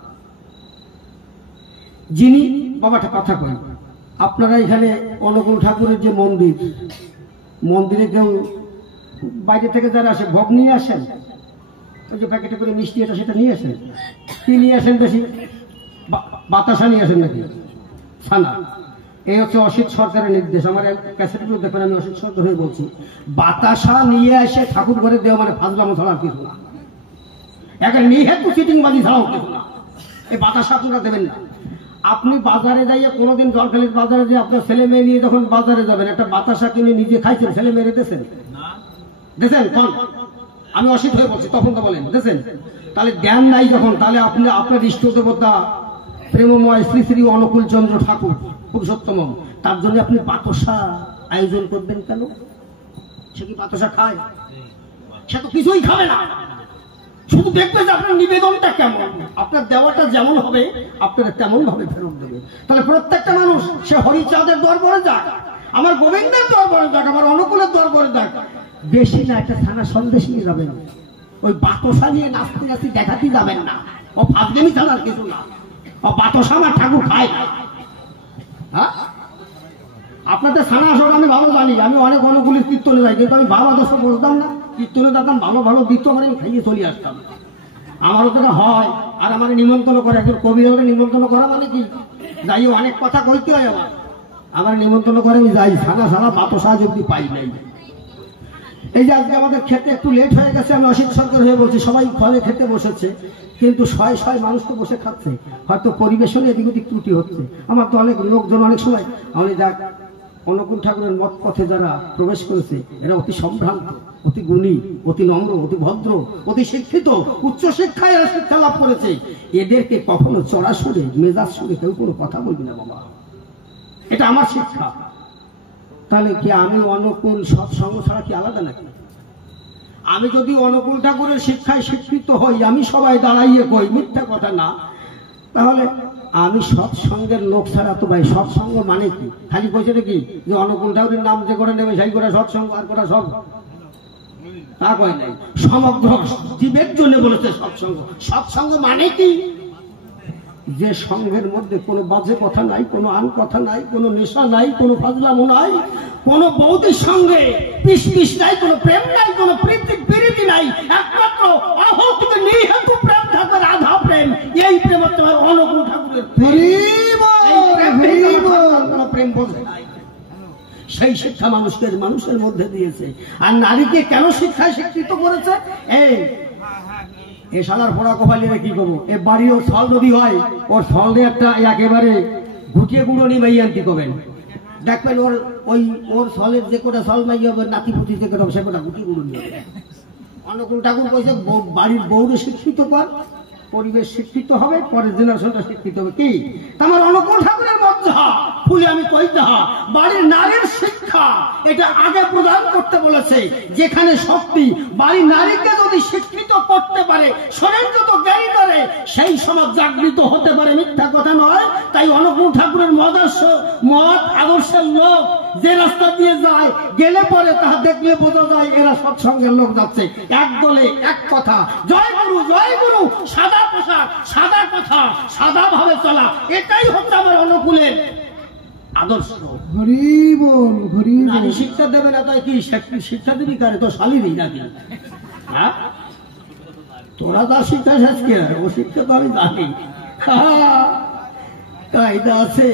যিনি বাবাটা কথা কই, আপনারা এখানে অনুকূল ঠাকুরের যে মন্দির, মন্দিরে কেউ বাইরে থেকে যারা আসে ভোগ নিয়ে আসেন, ওই যে প্যাকেটে করে মিষ্টি এটা সেটা নিয়ে আসেন। কি নিয়ে আসেন বেশি? বাতাসা নিয়ে আসেন নাকি ছানা? এই হচ্ছে অসিত সরকারের নির্দেশ। আমার ক্যাসেটগুলো দেখবেন, আমি অসিত সরকার হয়ে বলছি, বাতাসা নিয়ে এসে ঠাকুর ঘরে দেওয়া মানে ফাজলামো ছাড়া কিছু না, একটা নিহেতু চিটিংবাজি ছাড়াও কিছু না। এই বাতাসা আপনারা দেবেন না। আপনি বাজারে যাইয়ে কোনোদিন জলখালির বাজারে যে আপনার ছেলে মেয়ে নিয়ে যখন বাজারে যাবেন, একটা বাতাসা কিনে নিজে খাইছেন, ছেলে মেয়ে দেশেন দেশেন? আমি অসিত হয়ে বলছি, তখন তো বলেন দেশেন। তাহলে জ্ঞান নাই যখন, তাহলে আপনি আপনার ইষ্ট দেবতা প্রেমময় শ্রী শ্রী অনুকূল চন্দ্র ঠাকুর পুরুষোত্তম, তার জন্য আপনি বাতাসা আয়োজন করবেন কেন? সে কি বাতাসা খায়? সে তো কিছুই খাবে না, শুধু দেখবে যে আপনার নিবেদনটা কেমন, আপনার দেওয়াটা যেমন হবে আপনারা তেমন ভাবে ফেরত দেবে। তাহলে প্রত্যেকটা মানুষ সে হরিচাঁদের দরবারে যাক, আমার গোবিন্দের দরবারে যাক, আমার অনুকূলের দরবারে যাক, বেশি না একটা ছানা সন্দেশ নিয়ে যাবেন, ওই বাতাসা নিয়ে নাচতে নাচতে দেখাতে যাবেন না। ও ফাঁদগামি ছাড়ার কিছু না, ও বাতাসা আমার ঠাকুর খায়। হ্যাঁ, আপনাদের ছানা আসলে আমি ভালো জানি, আমি অনেক অনুকূলের কীর্তনে যাই, কিন্তু আমি ভালো আদর্শ বলতাম না, কীর্তনে যেতাম, ভালো ভালো দিত আমার, আমি খাইয়ে চলে আসতাম। আমারও তো হয়, আর আমার নিমন্ত্রণ করে, একজন কবিরাকে নিমন্ত্রণ করা মানে কি, যাই অনেক কথা কইতে হয়, আমার নিমন্ত্রণ করে আমি যাই, ছানা ছাড়া বাতাসা যদি পাই নাই। এই যে আজকে আমাদের খেতে একটু লেট হয়ে গেছে, আমি অসিত সরকার হয়ে বলছি, সবাই ঘরে খেতে বসেছে, কিন্তু শয়ে শয়ে মানুষ তো বসে খাচ্ছে, হয়তো পরিবেশনে এদিক ওদিক ত্রুটি হচ্ছে। আমার তো অনেক লোকজন অনেক সময়, আমি যাক অনুকূল ঠাকুরের মত পথে যারা প্রবেশ করেছে এরা অতি সম্ভ্রান্ত, অতি গুণী, অতি নম্র, অতি ভদ্র, অতি শিক্ষিত, উচ্চ শিক্ষায় এরা শিক্ষা লাভ করেছে। এদেরকে কখনো চড়া সুরে মেজাজ সুরে কেউ কোনো কথা বলবি না বাবা, এটা আমার শিক্ষা। তাহলে কি আমি অনুকূল সৎসঙ্গ ছাড়া কি আলাদা নাকি? আমি যদি অনুকূল ঠাকুরের শিক্ষায় শিক্ষিত হই, আমি সবাই দাঁড়াইয়ে কই, মিথ্যা কথা না, তাহলে আমি সৎসঙ্গের লোক ছাড়া তো ভাই সৎসঙ্গ মানে কি? খালি পয়সাটা কি যে অনুকূল ঠাকুরের নাম যে করে নেবে সেই করে সৎসঙ্গ, আর করা সব তা কয় নাই, সমগ্র জীবের জন্য বলেছে সৎসঙ্গ। সৎসঙ্গ মানে কি? যে সঙ্গের মধ্যে কোনো বাজে কথা নাই, কোনো আন কথা নাই, কোনো নেশা নাই, কোনো ফাজলামো নাই, কোনো বৌদির সঙ্গে পিস নাই, কোনো প্রেম নাই, কোনো প্রীতি নাই, একমাত্র অহৌতুক নিহেতু প্রেম থাকবে, রাধা প্রেম। এই প্রেম হচ্ছে অনুকূল ঠাকুরের প্রেম বোঝে নাই। সেই শিক্ষা মানুষের মধ্যে দিয়েছে। আর নারীকে কেন শিক্ষায় শিক্ষিত করেছে? এই শালার ফোড়া কপালিরা কি করবো, এ বাড়ি ওর ফল যদি হয়, ওর ফল দিয়ে একটা একেবারে ঘুটিয়ে গুঁড়ো নিয়ে মাইয়ান কি করবেন, দেখবেন ওর ফলের যে কোটা ফল মাই হবে, নাতি পুতি যে কোটা সে কোটা ঘুটিয়ে গুঁড়ো নিয়ে হবে। অনুকূল ঠাকুর কইছে বাড়ির বউরে শিক্ষিত কর, পরিবেশ শিক্ষিত হবে, পরের জেনারেশনটা শিক্ষিত হবে। কি আমার অনুকূল ঠাকুরের মধ্যে ফুলে আমি কইতে বাড়ির নারীর শিক্ষা এটা আগে প্রদান করতে বলেছে। যেখানে শক্তি বাড়ির নারীকে যদি শিক্ষিত করতে পারে, শরীর যত জ্ঞানী করে, সেই সমাজ জাগৃত হতে পারে, মিথ্যা কথা নয়। তাই অনুকূল ঠাকুরের মত আদর্শের লোক যে রাস্তা দিয়ে যায়, গেলে পরে তাহা দেখলে বোঝা যায় এরা সৎসঙ্গের লোক যাচ্ছে। এক দলে এক কথা, জয় গুরু জয় গুরু, সাদা পোশাক, সাদা কথা, সাদা ভাবে চলা, এটাই হচ্ছে আমার অনুকূলের আদর্শ। নারী শিক্ষা দেবে না, তাই কি শিক্ষা দিবি কারে? তো শালি দিই নাকি? হ্যাঁ, তোরা তার শিক্ষা শেষ কে? ও শিক্ষা তো আমি জানি, কায়দা আছে।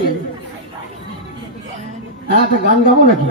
হ্যাঁ, একটা গান গাবো নাকি?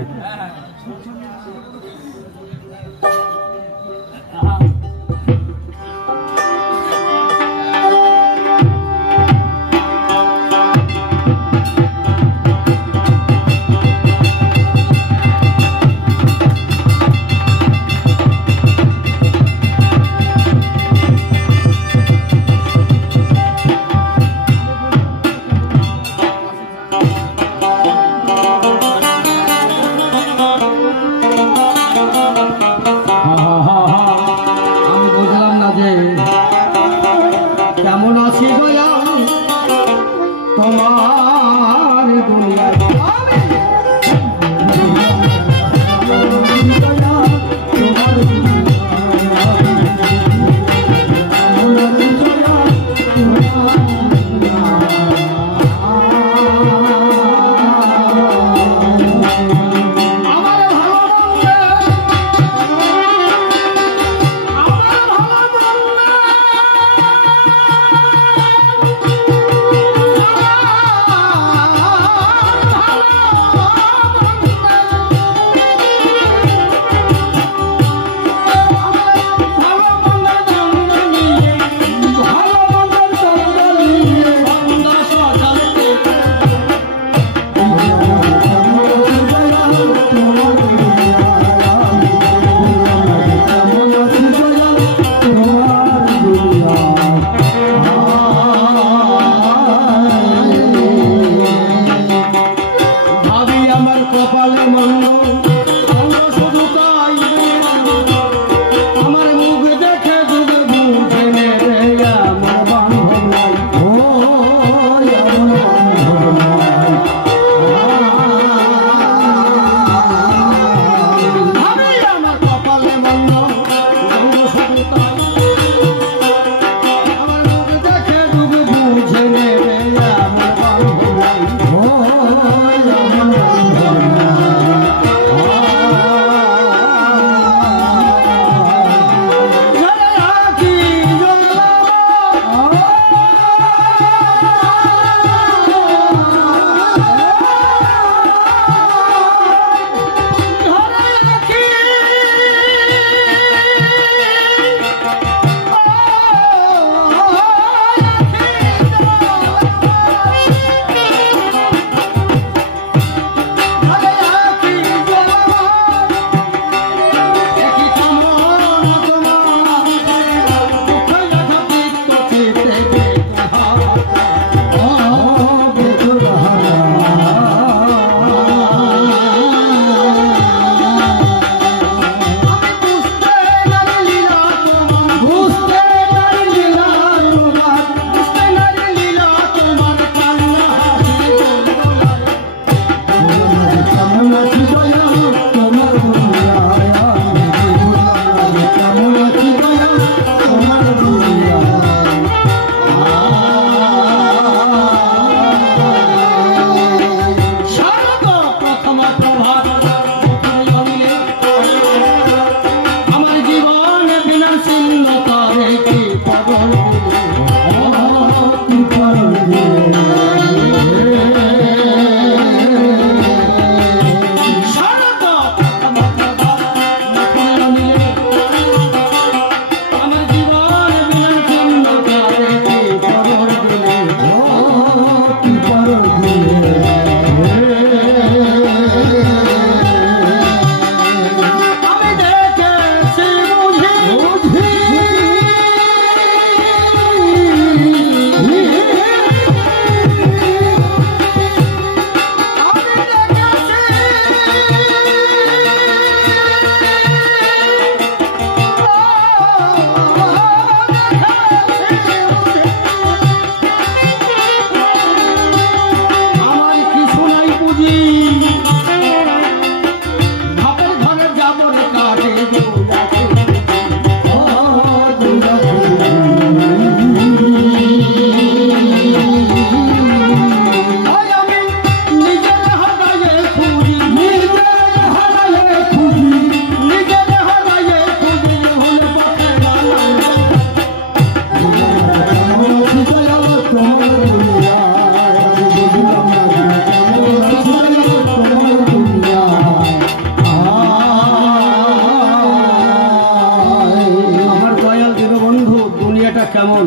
ছেলেটা কেমন,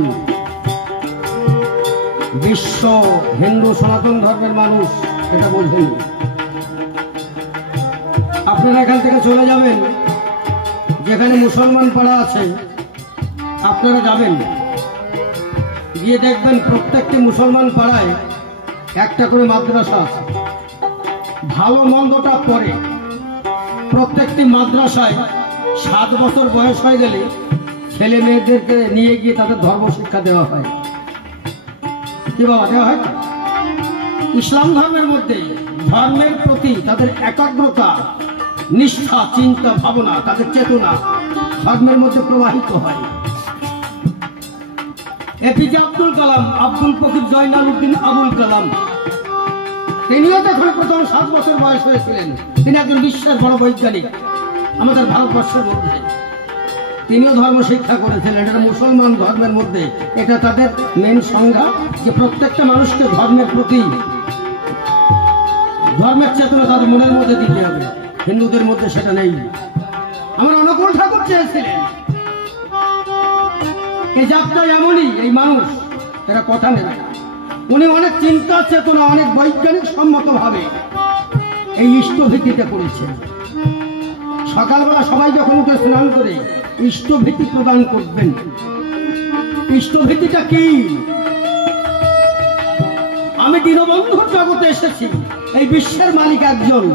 বিশ্ব হিন্দু সনাতন ধর্মের মানুষ এটা বোঝেন। আপনারা এখান থেকে চলে যাবেন, যেখানে মুসলমান পাড়া আছে আপনারা যাবেন, গিয়ে দেখবেন প্রত্যেকটি মুসলমান পাড়ায় একটা করে মাদ্রাসা আছে। ভালো মন্দটা পরে, প্রত্যেকটি মাদ্রাসায় 7 বছর বয়স হয়ে গেলে ছেলে মেয়েদেরকে নিয়ে গিয়ে তাদের ধর্ম শিক্ষা দেওয়া হয়। কি বাবা, দেওয়া হয়? ইসলাম ধর্মের মধ্যে ধর্মের প্রতি তাদের একাগ্রতা, নিষ্ঠা, চিন্তা ভাবনা, তাদের চেতনা ধর্মের মধ্যে প্রবাহিত হয়। এপিজে আব্দুল কালাম, আব্দুল ফকির জয়নালউদ্দিন আবুল কালাম, তিনিও যখন প্রথম 7 বছর বয়স হয়েছিলেন, তিনি একজন বিশ্বের বড় বৈজ্ঞানিক আমাদের ভারতবর্ষের মধ্যে। তিনিও ধর্ম শিক্ষা করেছিলেন। এটা মুসলমান ধর্মের মধ্যে এটা তাদের মেন সংজ্ঞা, যে প্রত্যেকটা মানুষকে ধর্মের প্রতি, ধর্মের চেতনা তাদের মনের মধ্যে দিতে হবে। হিন্দুদের মধ্যে সেটা নেই। আমার অনুকূল ঠাকুর চেয়েছিলেন এই যাত্রা এমনই, এই মানুষ এরা কথা নেবে না। উনি অনেক চিন্তা চেতনা, অনেক বৈজ্ঞানিক সম্মত ভাবে এই ইষ্টভীতিটা করেছেন। সকালবেলা সবাই যখন উঠে স্নান করে ইষ্টভীতি প্রদান করবেন। ইষ্টভীতিটা কি? আমি দীনবন্ধুর জগতে এসেছি, এই বিশ্বের মালিক একজন,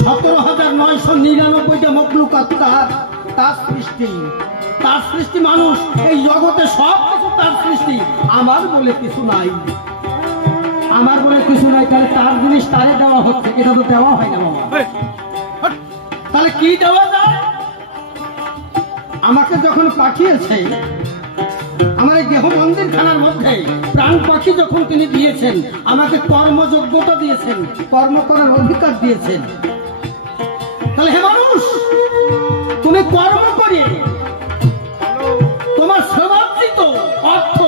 17,999টা মখলুকাত তার সৃষ্টি, তার সৃষ্টি মানুষ, এই জগতে সব কিছু তার সৃষ্টি। আমার বলে কিছু নাই, আমার বলে কিছু নাই। তাহলে তার জিনিস তারে দেওয়া হচ্ছে, এটা তো দেওয়া হয় না বাবা। তাহলে কি দেওয়া যায়? আমাকে যখন পাঠিয়েছে আমার এই দেহ মন্দির খানার মধ্যে প্রাণ পাখি যখন তিনি দিয়েছেন, আমাকে কর্মযোগ্যতা দিয়েছেন, কর্ম করার অধিকার দিয়েছেন। তাহলে হে মানুষ, তুমি কর্ম করে তোমার সমার্জিত অর্থ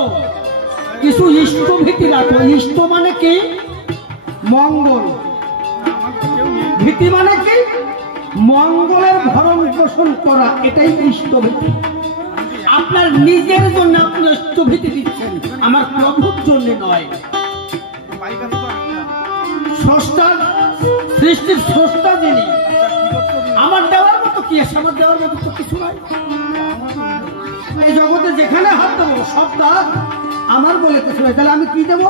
কিছু ইষ্টভীতি রাখো। ইষ্ট মানে কি? মঙ্গল। ভীতি মানে কি? মঙ্গলের ভরণ পোষণ করা, এটাই ইষ্টভীতি। আপনার নিজের জন্য আপনি ইষ্টভীতি দিচ্ছেন, আমার প্রভুর জন্য নয়। স্রষ্টা, সৃষ্টির স্রষ্টা যিনি, আমার দেওয়ার মতো কি আছে? আমার দেওয়ার মতো তো কিছু নাই। এই জগতে যেখানে হাত দেবো সব তার, আমার বলে কিছু নাই। তাহলে আমি কি দেবো?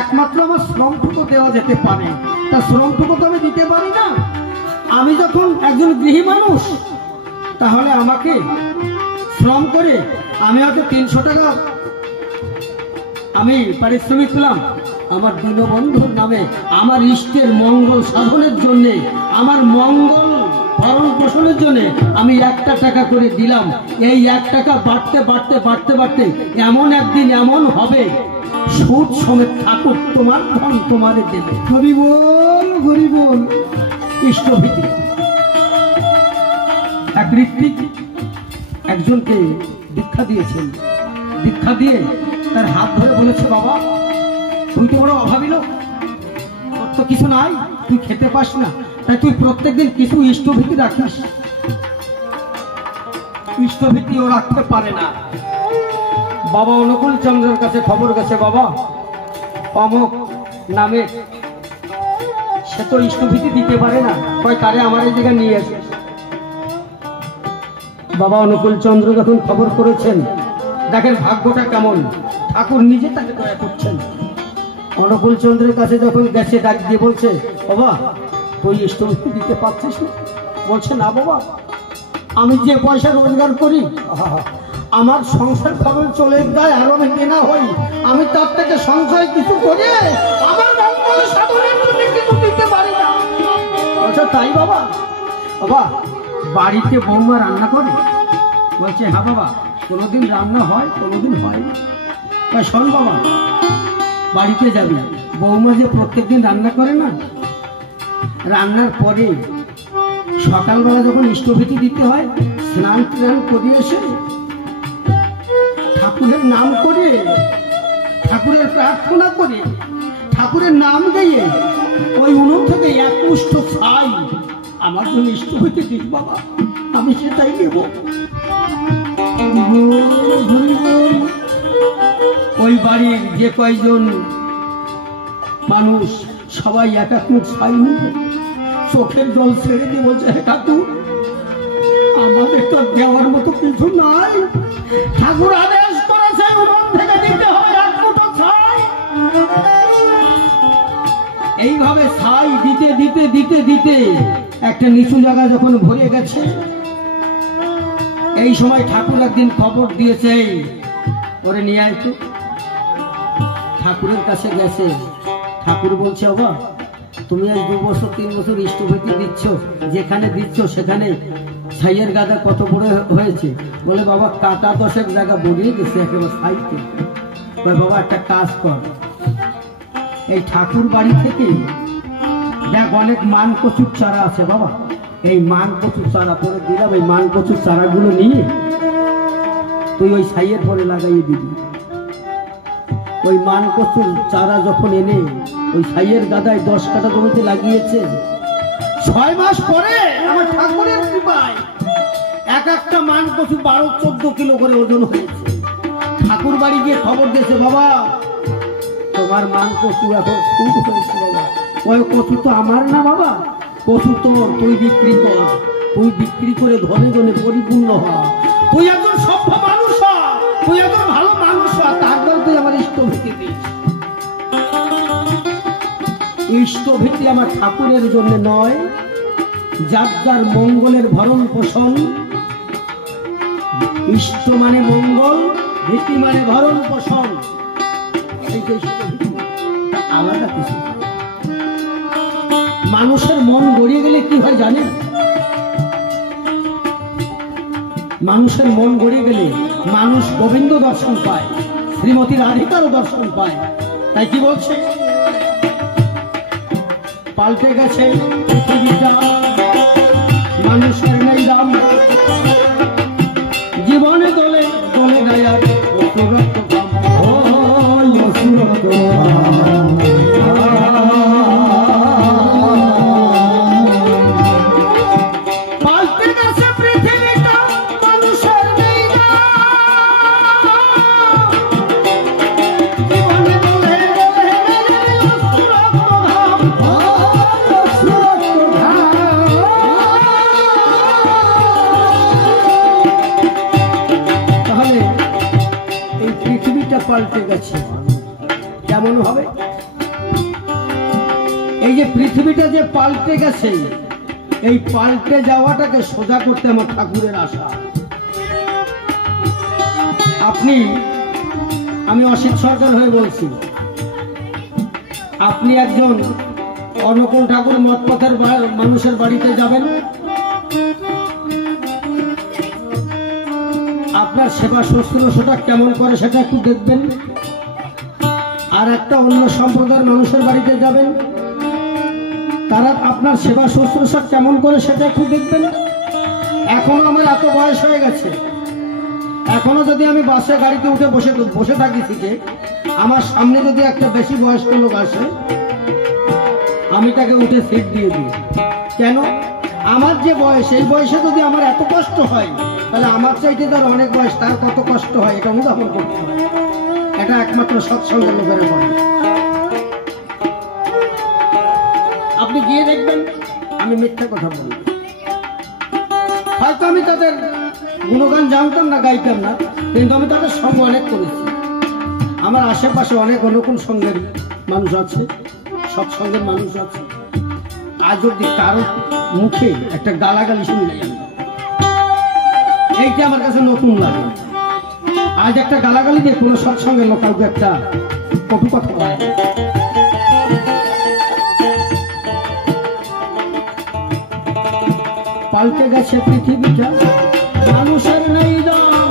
একমাত্র আমার শ্রমটুকু দেওয়া যেতে পারে, তা শ্রমটুকু তো আমি দিতে পারি না। আমি যখন একজন গৃহী মানুষ, তাহলে আমাকে শ্রম করে আমি হয়তো 300 টাকা আমি পারিশ্রমিক পেলাম, আমার দীনবন্ধুর নামে, আমার ইষ্টের মঙ্গল সাধনের জন্য, আমার মঙ্গল ভরণ পোষণের জন্য আমি 1টা টাকা করে দিলাম। এই 1 টাকা বাড়তে বাড়তে বাড়তে বাড়তে এমন একদিন এমন হবে, সুদ সমেত ঠাকুর তোমার ধন তোমারে দেবে। হরি বল, হরি বল। ইষ্টভীতি। এক ঋত্বিক একজনকে দীক্ষা দিয়েছেন, দীক্ষা দিয়ে তার হাত ধরে বলেছে, বাবা তুই তো বড় অভাবী লোক, তোর তো কিছু নাই, তুই খেতে পাস না, তাই তুই প্রত্যেকদিন কিছু ইষ্টভীতি রাখিস। ইষ্টভীতি ও রাখতে পারে না। বাবা অনুকূল চন্দ্রের কাছে খবর গেছে, বাবা অমুক নামে সে তো ইষ্টভীতি দিতে পারে না, কয় তারে আমার এই জায়গায় নিয়ে আসে। বাবা অনুকূল চন্দ্র যখন খবর করেছেন, দেখেন ভাগ্যটা কেমন, ঠাকুর নিজে তাকে দয়া করছেন। অনুকূল চন্দ্রের কাছে যখন গেছে, ডাক দিয়ে বলছে, বাবা তুই ইষ্টভীতি দিতে পারছিস না? বলছে, না বাবা, আমি যে পয়সা রোজগার করি আমার সংসার খরচ চলে যায়, আরো আমি কেনা হই, আমি তার থেকে সংশয় কিছু করে আমার মঙ্গল সাধনের জন্য কিছু দিতে পারি না। বলছে, তাই বাবা? বাবা বাড়িতে বৌমা রান্না করে? বলছে, হ্যাঁ বাবা, কোনোদিন রান্না হয়, কোনোদিন হয় না। তাই শোন বাবা, বাড়িতে যাবি, বৌমা যে প্রত্যেকদিন রান্না করে না, রান্নার পরে সকালবেলা যখন ইষ্টভীতি দিতে হয়, স্নান টান করে এসে ঠাকুরের নাম করে, ঠাকুরের প্রার্থনা করে, ঠাকুরের নাম গাইয়ে ওই উনুন থেকে 1 মুষ্ঠ ছাই আমার জন্য ইষ্টভীতি দিস বাবা, আমি সেটাই নেব। ওই বাড়ির যে কয়জন মানুষ সবাই এক এক মুখ ছাই হয়ে চোখের জল ছেড়ে দিয়ে বলছে, হে ঠাকুর, আমাদের তো দেওয়ার মতো কিছু নাই। ঠাকুর আদেশ করেছে উনুন থেকে দিতে হবে এক মুঠো ছাই। এইভাবে ছাই দিতে দিতে দিতে দিতে একটা নিচু জায়গা যখন ভরে গেছে, এই সময় ঠাকুর একদিন খবর দিয়েছে, ওরে নিয়ে আয় তো। ঠাকুরের কাছে গেছে, ঠাকুর বলছে, বাবা তুমি আজ 2 বছর 3 বছর ইষ্টভৃতি দিচ্ছ, যেখানে দিচ্ছ সেখানে ছাইয়ের গাদা কত বড় হয়েছে? বলে, বাবা কাটা 10 জায়গা বড়িয়ে গেছে একেবারে ছাইতে। বাবা একটা কাজ কর, এই ঠাকুর বাড়ি থেকে দেখ অনেক মান কচুর চারা আছে বাবা, এই মান কচুর চারা পরে দিলাম, এই মান কচুর চারাগুলো নিয়ে তুই ওই ছাইয়ের পরে লাগাইয়ে দিবি। ওই মান কচুর চারা যখন এনে ওই ছাইয়ের গাদায় 10 কাঠা জমিতে লাগিয়েছে, 6 মাস পরে আমার ঠাকুরের কৃপায় এক একটা মান কচু 12-14 কিলো করে ওজন হয়েছে। ঠাকুর বাড়ি গিয়ে খবর দিয়েছে, বাবা তোমার মান কচু এখন খুব হয়েছে বাবা। ওই কচু তো আমার না বাবা, কচু তোর, তুই বিক্রি কর, তুই বিক্রি করে ধনে ধনে পরিপূর্ণ হ, তুই একজন সভ্য মানুষ হ, তুই একজন ভালো মানুষ হ, তারপর তুই আমার ইষ্টভীতি দিস। ইষ্টভীতি আমার ঠাকুরের জন্য নয়, যার যার মঙ্গলের ভরণ পোষণ। ইষ্ট মানে মঙ্গল, ভীতি মানে ভরণ পোষণ। আলাদা কিছু। মানুষের মন গড়িয়ে গেলে কি হয় জানেন? মানুষের মন গড়িয়ে গেলে মানুষ গোবিন্দ দর্শন পায়, শ্রীমতী রাধিকারও দর্শন পায়। তাই কি বলছে, পাল্টে গেছে পৃথিবীটা, মানুষের নেই দাম, জীবনে দলে দলে গায়ার অসুরত্ব দাম, অসুরত্ব পাল্টে গেছে পৃথিবীটা, মানুষের নেই দাম, জীবনে দলে দলে গায়ার অসুরত্ব দাম, অসুরত্ব দাম। তাহলে এই পৃথিবীটা পাল্টে গেছে কেমন হবে? এই যে পৃথিবীটা যে পাল্টে গেছে, এই পাল্টে যাওয়াটাকে সোজা করতে আমার ঠাকুরের আশা। আমি অসিত সরকার হয়ে বলছি, আপনি একজন অনুকূল ঠাকুর মতপথের মানুষের বাড়িতে যাবেন, আপনার সেবা শুশ্রূষাটা কেমন করে সেটা একটু দেখবেন। আর একটা অন্য সম্প্রদায়ের মানুষের বাড়িতে যাবেন, তারা আপনার সেবা শুশ্রূষা কেমন করে সেটা একটু দেখবেন। এখনো আমার এত বয়স হয়ে গেছে, এখনো যদি আমি বাসে গাড়িতে উঠে বসে থাকি সিটে, আমার সামনে যদি একটা বেশি বয়স্ক লোক আসে, আমি তাকে উঠে সিট দিয়ে দিই। কেন? আমার যে বয়স, এই বয়সে যদি আমার এত কষ্ট হয়, তাহলে আমার চাইতে তার অনেক বয়স, তার কত কষ্ট হয় এটা অনুধাবন করতে হয়। এটা একমাত্র সৎসঙ্গের লোকেরা বলে। আপনি গিয়ে দেখবেন, আমি মিথ্যা কথা বলি। হয়তো আমি তাদের গুণগান জানতাম না, গাইতাম না, কিন্তু আমি তাদের সঙ্গ অনেক করেছি। আমার আশেপাশে অনেক অনুকূল সঙ্গের মানুষ আছে, সৎসঙ্গের মানুষ আছে। আজ অব্দি কারো মুখে একটা গালাগালি শুনি নাই আমি, এইটা আমার কাছে নতুন লাগে। আজ একটা গালাগালি দিয়ে কোনো সৎসঙ্গের লোক কাউকে একটা কটু কথা বলে। পাল্টে গেছে পৃথিবীটা, মানুষের নেই দাম,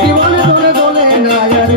জীবনে দলে দলে গায়ার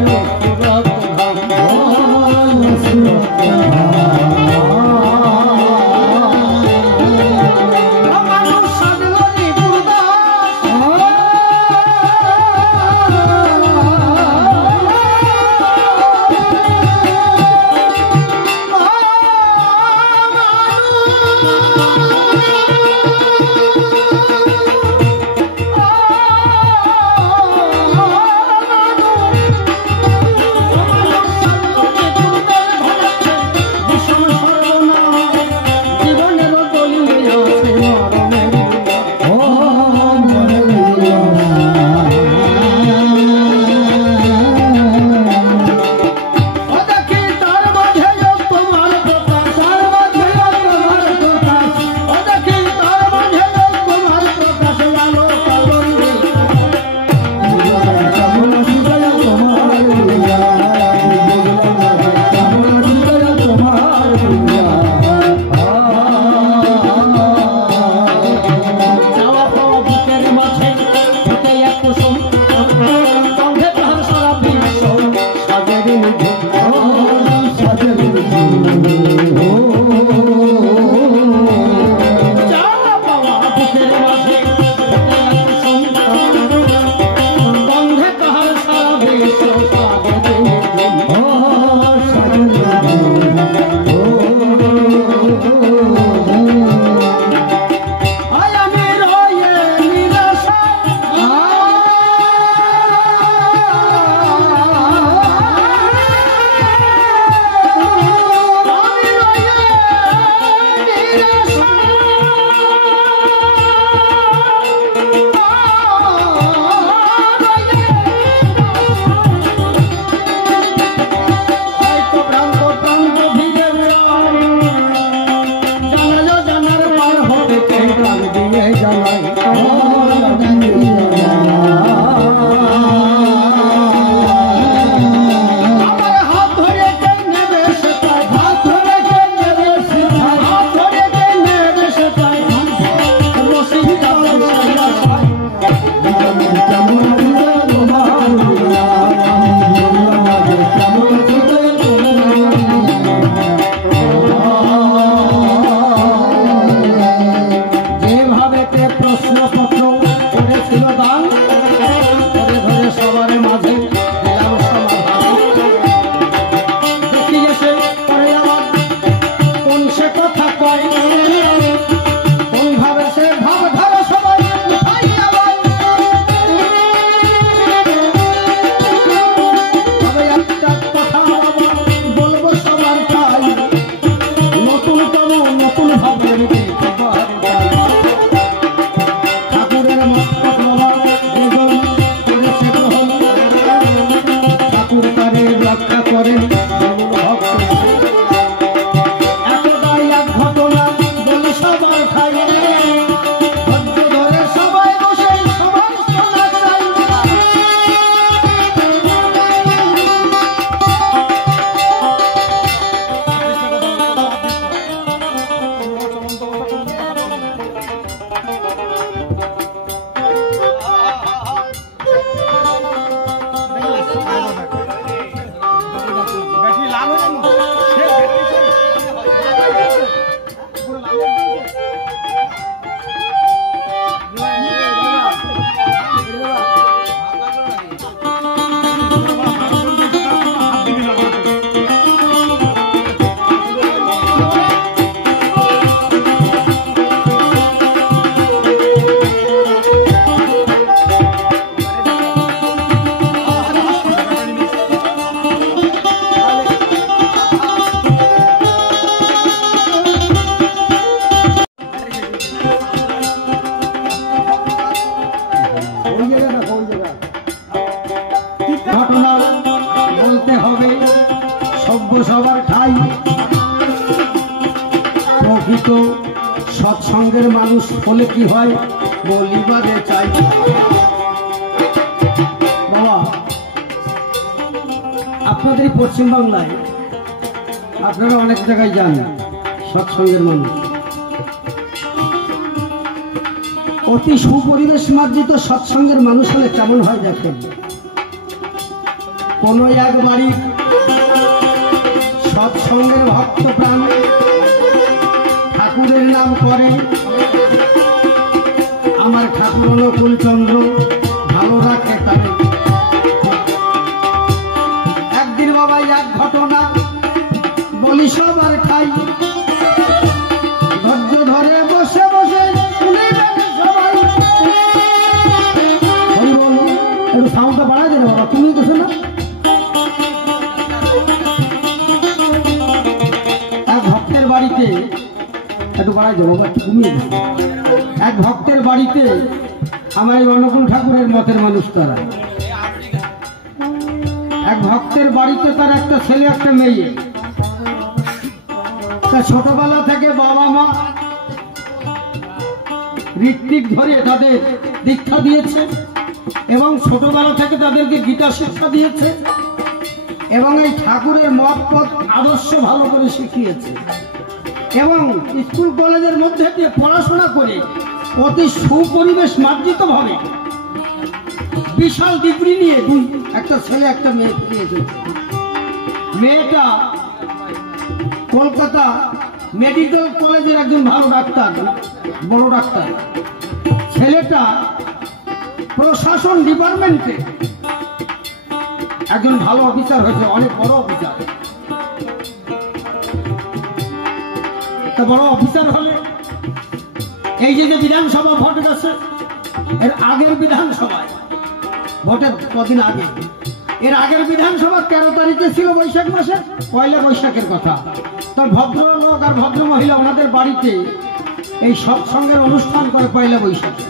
সৎসঙ্গের মানুষ হলে কি হয় বলিবারে চাই। বাবা, আপনাদের এই পশ্চিমবাংলায় আপনারা অনেক জায়গায় যান, সৎসঙ্গের মানুষ অতি সুপরিবেশ মার্জিত সৎসঙ্গের মানুষ হলে কেমন হয় দেখেন। কোন এক বাড়ির সৎসঙ্গের ভক্ত প্রাণ ঠাকুরের নাম করে আমার ঠাকুর অনুকূল চন্দ্র ভালো রাখে তাকে। একদিন বাবা এক ঘটনা বলি সবার খাই, ধৈর্য ধরে বসে বসে শুনিবেন সবাই। একটু সাউন্ডটা বাড়াই দেবে বাবা, তুমি কিছু না। এক ভক্তের বাড়িতে একটু বাড়াই দেবো বাবা, একটু কমিয়ে দেবো। এক ভক্তের বাড়িতে আমার এই অনুকূল ঠাকুরের মতের মানুষ তারা, এক ভক্তের বাড়িতে তার একটা ছেলে একটা মেয়ে। তা ছোটবেলা থেকে বাবা মা ঋত্বিক ধরে তাদের দীক্ষা দিয়েছে এবং ছোটবেলা থেকে তাদেরকে গীতা শিক্ষা দিয়েছে এবং এই ঠাকুরের মত পথ আদর্শ ভালো করে শিখিয়েছে এবং স্কুল কলেজের মধ্যে দিয়ে পড়াশোনা করে অতি সুপরিবেশ মার্জিত ভাবে বিশাল ডিগ্রি নিয়ে একটা ছেলে একটা মেয়ে পেয়েছে। মেয়েটা কলকাতা মেডিকেল কলেজের একজন ভালো ডাক্তার, বড় ডাক্তার। ছেলেটা প্রশাসন ডিপার্টমেন্টে একজন ভালো অফিসার হয়েছে, অনেক বড় অফিসার। তা বড় অফিসার হলে এই যে বিধানসভা ভোট গেছে, এর আগের বিধানসভায় ভোটের কদিন আগে, এর আগের বিধানসভা 13 তারিখে ছিল বৈশাখ মাসে, পয়লা বৈশাখের কথা। তো ভদ্রলোক আর ভদ্র মহিলা ওনাদের বাড়িতে এই সৎসঙ্গের অনুষ্ঠান করে পয়লা বৈশাখে।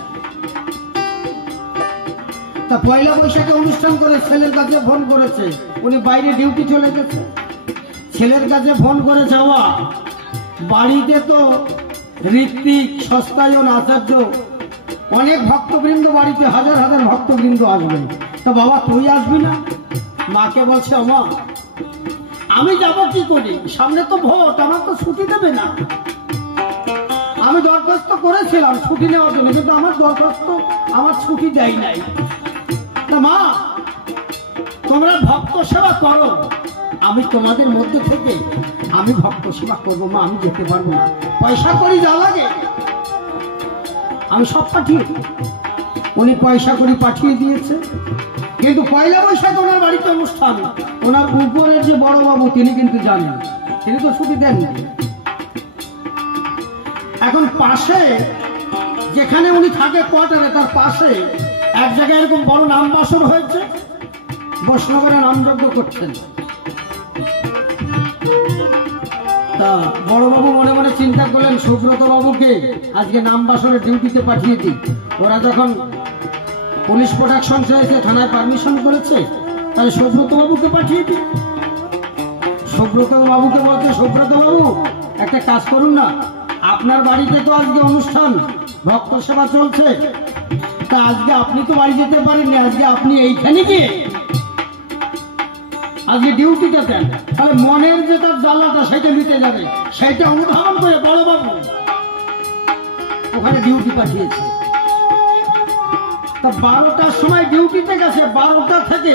তা পয়লা বৈশাখে অনুষ্ঠান করে ছেলের কাছে ফোন করেছে, উনি বাইরে ডিউটি চলে গেছে। ছেলের কাছে ফোন করে যাওয়া বাড়িতে তো ঋত্বিক সস্তায়ন আচার্য অনেক ভক্তবৃন্দ বাড়িতে, হাজার হাজার ভক্তবৃন্দ আসবে। তা বাবা তুই আসবি না? মাকে বলছে মা আমি যাব কি করি, সামনে তো ভোট, আমার তো ছুটি দেবে না। আমি দরখাস্ত করেছিলাম ছুটি নেওয়ার জন্য, কিন্তু আমার দরখাস্ত আমার ছুটি দেয় নাই। না মা তোমরা ভক্ত সেবা করো, আমি তোমাদের মধ্যে থেকে আমি ভক্ত সেবা করবো মা, আমি যেতে পারবো না, পয়সা করি যা লাগে আমি সব পাঠিয়ে। উনি পয়সা করে পাঠিয়ে দিয়েছে, কিন্তু পয়লা বৈশাখ ওনার বাড়িতে অনুষ্ঠান, ওনার উপরের যে বড় বাবু তিনি কিন্তু জানেন, তিনি তো ছুটি দেন। এখন পাশে যেখানে উনি থাকে কোয়ার্টারে, তার পাশে এক জায়গায় এরকম বড় নাম বাসর হয়েছে, বৈষ্ণবেরা নামযজ্ঞ করছেন। তা বড়বাবু মনে মনে চিন্তা করলেন সুব্রত বাবুকে আজকে নাম বাসনের ডিউটিতে পাঠিয়ে দিই। ওরা যখন পুলিশ প্রোটেকশন চেয়েছে, থানায় পারমিশন করেছে, তাহলে সুব্রত বাবুকে পাঠিয়ে দিই। সুব্রত বাবুকে বলছে সুব্রত বাবু একটা কাজ করুন না, আপনার বাড়িতে তো আজকে অনুষ্ঠান, ভক্ত সেবা চলছে, তা আজকে আপনি তো বাড়ি যেতে পারেননি, আজকে আপনি এইখানে গিয়ে আজকে ডিউটিটা দেন, তাহলে মনের যে তার জ্বালাটা সেটা মিটে যাবে। সেটা অনুধাবন করে বড়বাবু ওখানে ডিউটি পাঠিয়েছে। তা 12টার সময় ডিউটিতে গেছে, 12টা থেকে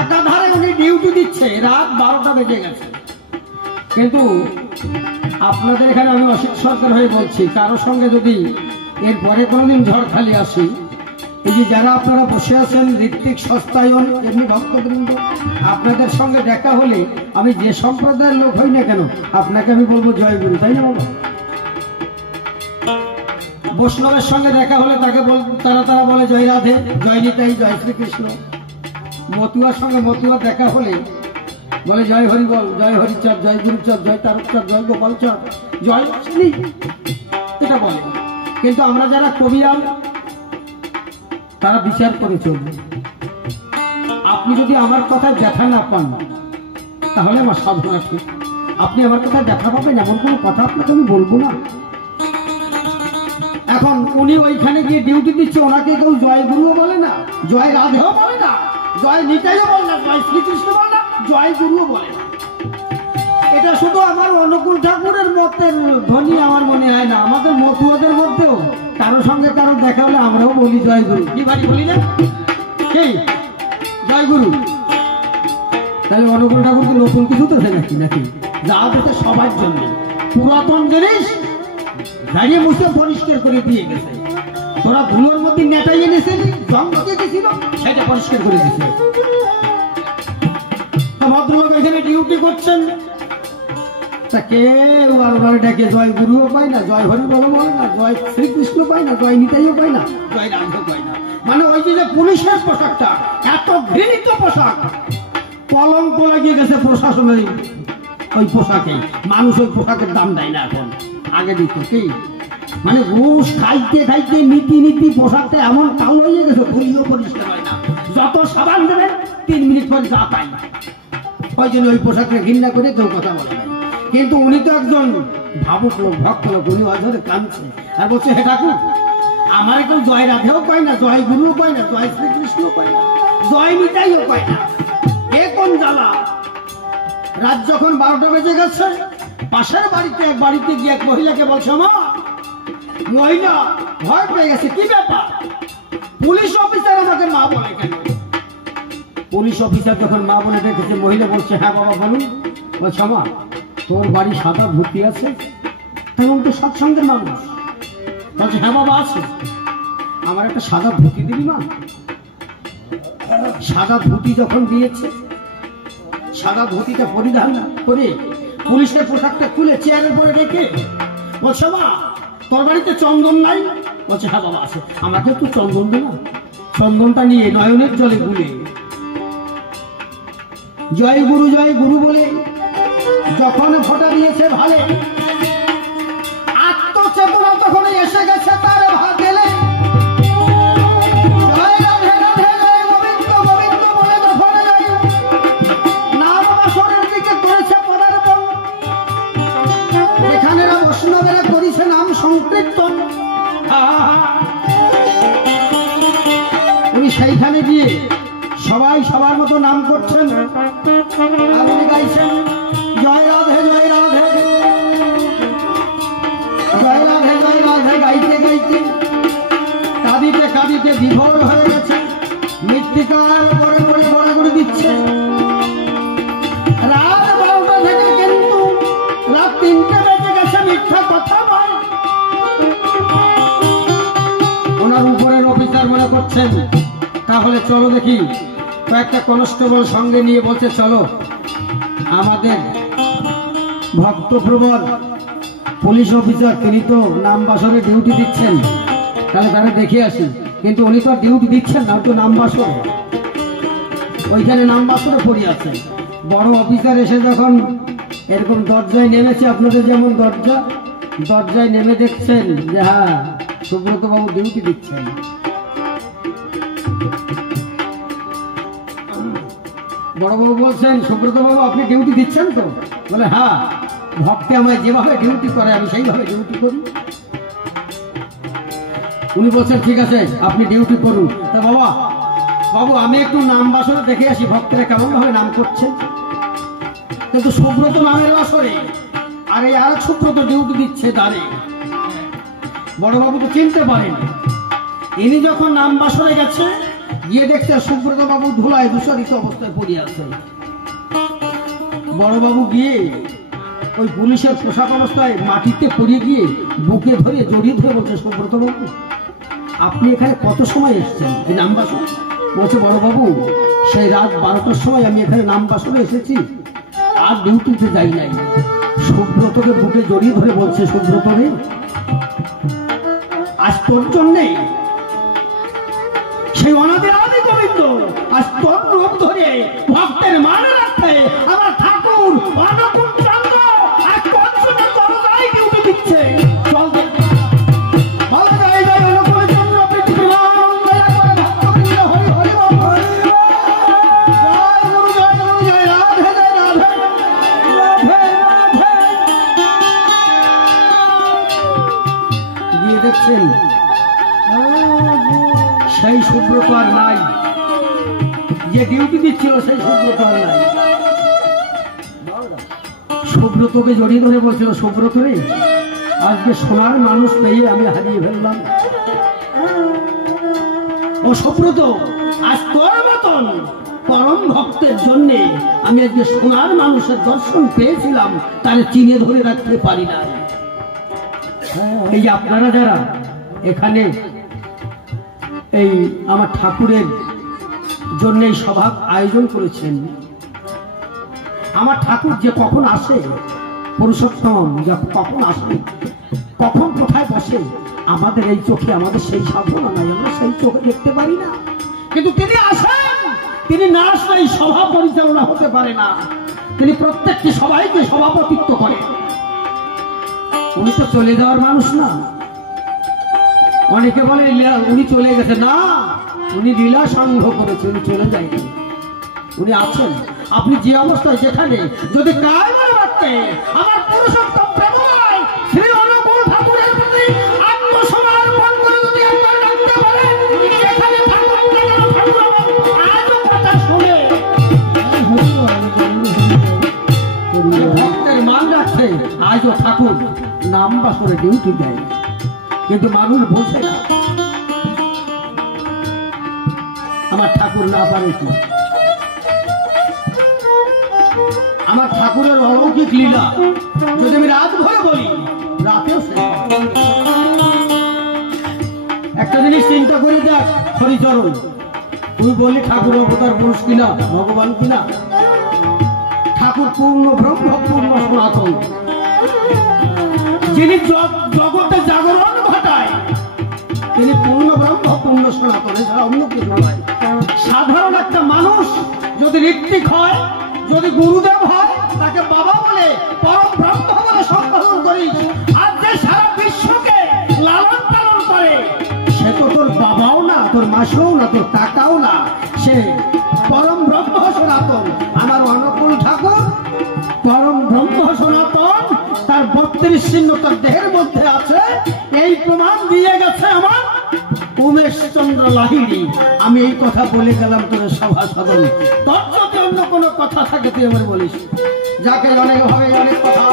একাধারে উনি ডিউটি দিচ্ছে, রাত 12টা বেজে গেছে। কিন্তু আপনাদের এখানে আমি অসিত সরকার হয়ে বলছি, কারোর সঙ্গে যদি এরপরে কোনোদিন ঝড়খালি আসি, এই যে যারা আপনারা বসে আছেন ঋত্বিক সস্তায়ন এমনি ভক্তবৃন্দ, আপনাদের সঙ্গে দেখা হলে আমি যে সম্প্রদায়ের লোক হই না কেন আপনাকে আমি বলবো জয় গুরু, তাই না বাবা? বৈষ্ণবের সঙ্গে দেখা হলে তাকে তারা বলে জয় রাধে, জয় নিতাই, জয় শ্রীকৃষ্ণ। মতুয়ার সঙ্গে মতুয়া দেখা হলে বলে জয় হরি বল, জয় হরিচাঁদ, জয় গুরুচাঁদ, জয় তারকচাঁদ, জয় গোপালচাঁদ, জয় শ্রী, এটা বলে। কিন্তু আমরা যারা কবিরাম তারা বিচার করে চলবে। আপনি যদি আমার কথায় ব্যথা না পান তাহলে আমার সাধনা ঠিক, আপনি আমার কথায় ব্যথা পাবেন এমন কোনো কথা আপনাকে আমি বলবো না। এখন উনি ওইখানে গিয়ে ডিউটি দিচ্ছে, ওনাকে কেউ জয় গুরুও বলে না, জয় রাধেও বলে না, জয় নিতাইও বলে না, জয় শ্রীকৃষ্ণ বলে না, জয় গুরুও বলে না। এটা শুধু আমার অনুকূল ঠাকুরের মতের ধ্বনি আমার মনে হয় না, আমাদের মতুয়াদের মধ্যেও কারো সঙ্গে কারো দেখা হলে আমরাও বলি জয় গুরু, কি ভাই বলি না কি জয় গুরু। তাহলে অনুকূল ঠাকুর কি নতুন কিছু তো নাকি নাকি যা দেখে সবার জন্য পুরাতন জিনিস গাড়িয়ে মুছে পরিষ্কার করে দিয়ে গেছে। তোরা ধুলোর মধ্যে নেটাই এনেছিলি, জং দিয়ে গেছিল, সেটা পরিষ্কার করে দিয়েছে। ভদ্রলোক এখানে ডিউটি করছেন, তা কেউ আর ওনার ডাকে জয় গুরুও পায় না, জয় হরি বলে বলে না, জয় শ্রীকৃষ্ণ পায় না, জয় নিতাইও পায় না, জয় রাধেও পায় না। মানে ওই যে পুলিশের পোশাকটা এত ঘৃণিত পোশাক, কলঙ্ক লাগিয়ে গেছে প্রশাসনের ওই পোশাকে। মানুষ ওই পোশাকের দাম দেয় না এখন, আগে দিত কি মানে ঘুষ খাইতে খাইতে নীতি নীতি পোশাকটা এমন কালো হয়ে গেছে, ধুলিও পরিষ্কার হয় না, যত সাবান দেবেন 3 মিনিট পর যা পাই। ওই জন্য ওই পোশাককে ঘৃণা করে কেউ কথা বলে নাই। কিন্তু উনি তো একজন ভাবুক লোক, ভক্ত লোক, উনি অঝরে কাঁদছে আর বলছে, হে ঠাকুর আমার কেউ জয় রাধেও পায় না, জয় গুরুও পায় না, জয় শ্রীকৃষ্ণও পায় না, জয় নিতাইও পায় না, এ কোন জ্বালা। রাত যখন 12টা বেজে গেছে, পাশের বাড়িতে এক বাড়িতে গিয়ে এক মহিলাকে বলছে, মা মহিলা ভয় পেয়ে গেছে, কি ব্যাপার? পুলিশ অফিসার আমাকে মা বলে কেন? পুলিশ অফিসার যখন মা বলে দেখেছে, মহিলা বলছে, হ্যাঁ বাবা বলুন। বলছে, মা তোর বাড়ি সাদা ধুতি আছে? তেমন তো সৎসঙ্গের মানুষ। বলছে, হ্যাঁ বাবা আছে। আমার একটা সাদা ধুতি দিবি মা? সাদা ধুতি যখন দিয়েছে, সাদা ধুতিটা পরিধান করে পুলিশের পোশাকটা খুলে চেয়ারের পরে রেখে বলছে, মা তোর বাড়িতে চন্দন নাই? বলছে, হ্যাঁ বাবা আছে। আমাকে একটু চন্দন দে না। চন্দনটা নিয়ে নয়নের জলে গুলে জয় গুরু বলে যখন ফোঁটা দিয়েছে ভালে, আত্মচেতনা তখন এসে গেছে তার ভাগেলে। উনি সেইখানে গিয়ে সবাই সবার মতো নাম করছেন আর উনি গাইছেন, জয় রাধে জয় রাধে জয় রাধে জয় রাধে, গাইতে গাইতে কাঁদিতে কাঁদিতে বিভোর হয়ে গেছে, মৃত্তিকার পরে পরে বড় করে দিচ্ছে। রাত 12টা থেকে কিন্তু রাত 3টে বেজে গেছে, মিথ্যা কথা নয়। ওনার উপরের অফিসার মনে করছেন, তাহলে চলো দেখি। কয়েকটা কনস্টেবল সঙ্গে নিয়ে বলছে, চলো আমাদের ভক্তপ্রবণ পুলিশ অফিসার তিনি তো নামবাসরে ডিউটি দিচ্ছেন, তাহলে তারা দেখে আসি। কিন্তু উনি তো ডিউটি দিচ্ছেন না, তো নামবাসর ওইখানে নামবাসরে পড়ে আছেন। বড় অফিসার এসে যখন এরকম দরজায় নেমেছে, আপনাদের যেমন দরজায় নেমে দেখছেন যে হ্যাঁ সুব্রত বাবু ডিউটি দিচ্ছেন। বড়বাবু বলছেন, সুব্রত বাবু আপনি ডিউটি দিচ্ছেন তো? বলে, হ্যাঁ ভক্তে আমায় যেভাবে ডিউটি করে আমি সেইভাবে ডিউটি করি। উনি বলছেন, ঠিক আছে আপনি ডিউটি করুন। তা বাবু আমি একটু নাম বাসরে দেখে আসি, ভক্তরা কেমন ভাবে নাম করছে। কিন্তু সুব্রত নামের বাসরে আর এই আর সুব্রত ডিউটি দিচ্ছে দাঁড়ে। বড়বাবু তো চিনতে পারেন। ইনি যখন নাম বাসরে গেছে, গিয়ে দেখছে সুব্রত বাবু ধুলায় দূষরিত অবস্থায় পড়ে আছে। বড়বাবু গিয়ে ওই পুলিশের পোশাক অবস্থায় মাটিতে পড়ে গিয়ে বুকে ধরে জড়িয়ে ধরে বলছে, সুব্রত বাবু আপনি এখানে কত সময় এসেছেন এই নামবাসরে? বলছে, বড়বাবু সেই রাত 12টার সময় আমি এখানে নামবাসরে এসেছি, আর ডিউটিতে যাই নাই। সুব্রতকে বুকে জড়িয়ে ধরে বলছে, সুব্রত রে আজ তোর জন্যে সেই অনাদি আদি গোবিন্দ আজ তোর রূপ ধরে ভক্তের মান রাখতে আমার ঠাকুর অনুকূল চন্দ্র আজ তোর জন্য দরজায় ডিউটি দিচ্ছে। চল ভালো যাই যাই অনুকূল চন্দ্র পৃথিবীমান দয়া করে ভক্তবৃন্দ হরি হরি বল হরি জয় গুরু জয় রাধে জয় রাধে রাধে রাধে। গিয়ে দেখছেন যে ডিউটি দিচ্ছিল সেই সুব্রত আর নাই। সুব্রতকে জড়িয়ে ধরে বলছিল, সুব্রত রে, আজকে সোনার মানুষ পেয়ে আমি হারিয়ে ফেললাম। ও সুব্রত, আজ তোর মতন পরম ভক্তের জন্য আমি আজকে সোনার মানুষের দর্শন পেয়েছিলাম, তারে চিনে ধরে রাখতে পারি না। এই যে আপনারা যারা এখানে এই আমার ঠাকুরের জন্য এই সভা আয়োজন করেছেন, আমার ঠাকুর যে কখন আসে, পুরুষোত্তম যে কখন আসে, কখন কোথায় বসে, আমাদের এই চোখে আমাদের সেই সাধনা নাই, আমরা সেই চোখে দেখতে পারি না। কিন্তু তিনি আসেন, তিনি না আসলে এই সভা পরিচালনা হতে পারে না। তিনি প্রত্যেকটি সবাইকে সভাপতিত্ব করেন। উনি তো চলে যাওয়ার মানুষ না। অনেকে বলে উনি চলে গেছে, না, উনি লীলা সংগ্রহ করেছে, উনি চলে যায়নি, উনি আছেন। আপনি যে অবস্থায় যেখানে যদি কায় মনে রাখতে আমার পুরুষোত্তম প্রেমময় শ্রী অনুকূল ঠাকুরের প্রতি আত্মসমর্পণ করে যদি একবার ডাকতে পারেন, যেখানে ঠাকুর আজও কথা শুনে ভক্তের মান রাখছে, আজও ঠাকুর নাম বা করে ডিউটি দেয়, কিন্তু মানুষ বোঝে না। আমার ঠাকুর না পারে কি? আমার ঠাকুরের অলৌকিক লীলা যদি আমি রাত ভরে বলি, রাতেও শেষ হবে। একটা জিনিস চিন্তা করে দেখ, হরিচরণ, তুই বলি ঠাকুর অবতার পুরুষ কিনা, ভগবান কিনা? ঠাকুর পূর্ণ ব্রহ্ম, পূর্ণ সনাতন, যিনি জগতে জাগরণ ঘটায়, তিনি পূর্ণ ব্রহ্ম, পূর্ণ সনাতন, এছাড়া অন্য কিছু নয়। সাধারণ একটা মানুষ যদি ঋত্বিক হয়, যদি গুরুদেব হয়, তাকে বাবা বলে পরম ব্রহ্ম বলে সম্বোধন করিস। আর যে সারা বিশ্বকে লালন পালন করে, সে তো তোর বাবাও না, তোর মাসও না, তোর টাকাও না, সে পরম ব্রহ্ম সনাতন। আমার অনুকূল ঠাকুর পরম ব্রহ্ম সনাতন, তার 32 চিহ্ন তার দেহের মধ্যে আছে, এই প্রমাণ দিয়ে গেছে আমার উমেশ চন্দ্র লাহিড়ী। আমি এই কথা বলে গেলাম তোর সভা সদন। তোর যদি অন্য কোনো কথা থাকে তুই আমার বলিস, যাকে অনেক ভাবে অনেক কথা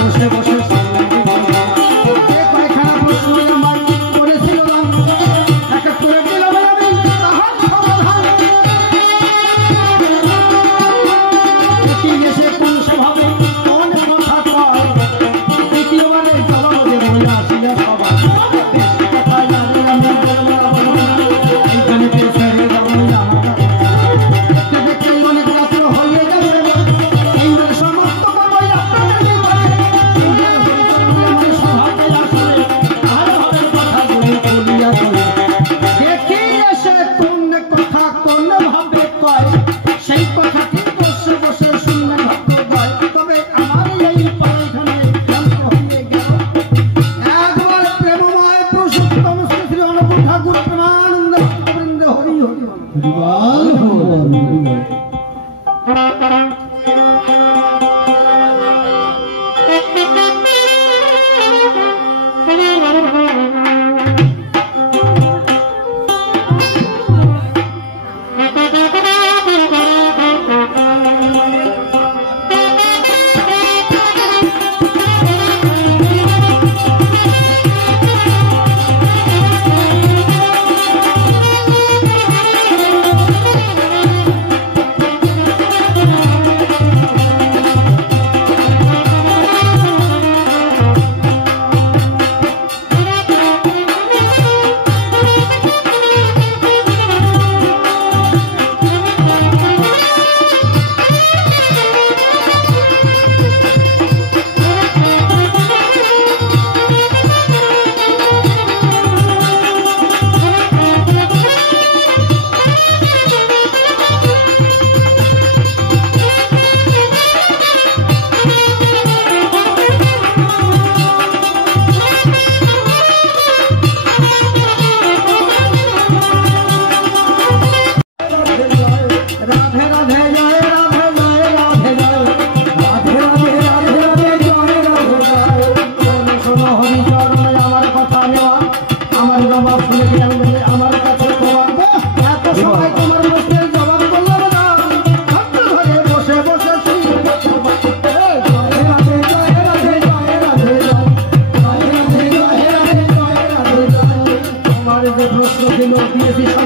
বসে বসে কয়েকখানা প্রশ্ন আমার করেছিল, তাকে করে দিলাম আমি তাহার সমাধান। এসে কোন স্বভাবে কোন কথা কয়, দ্বিতীয়বারে জবাবে বলে আসিলে সবাই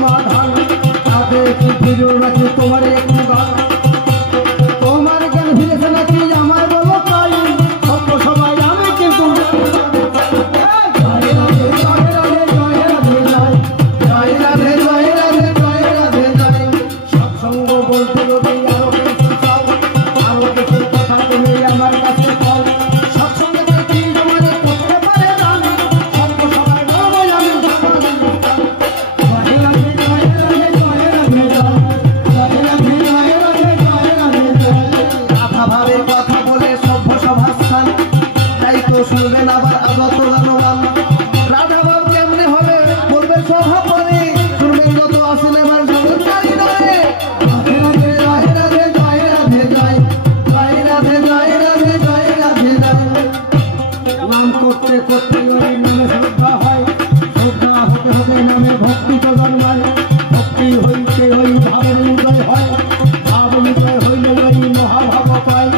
সমাধান তাদের কি ফিরে রাখি তোমার একটু গান তোমার জ্ঞান ফিরেছে নাকি আমার বলো তাই সত্য সবাই আমি কিন্তু সৎসঙ্গ বলতে যদি আরো কিছু চাও আরো কিছু কথা তুমি আমার কাছে পাও সৎসঙ্গে কি তোমার করতে পারে জানি সত্য সবাই বলবো আমি ভাবে কথা বলে সভ্য সভাস্থান তাই তো শুনবেন আবার আগত গানবান রাধা ভাব কেমনে হবে বলবে সভা পরে শুনবেন যত আসলে আমার সংস্কারী নয় রাধে রাধে রাধে জয় রাধে জয় জয় রাধে জয় রাধে জয় রাধে জয় নাম করতে করতে ওই নামে শ্রদ্ধা হয় শ্রদ্ধা হতে হতে নামে ভক্তি তো জন্মায় ভক্তি হইতে ওই ভাবের উদয় হয় ভাব উদয় হইলে ওই মহাভাব পায়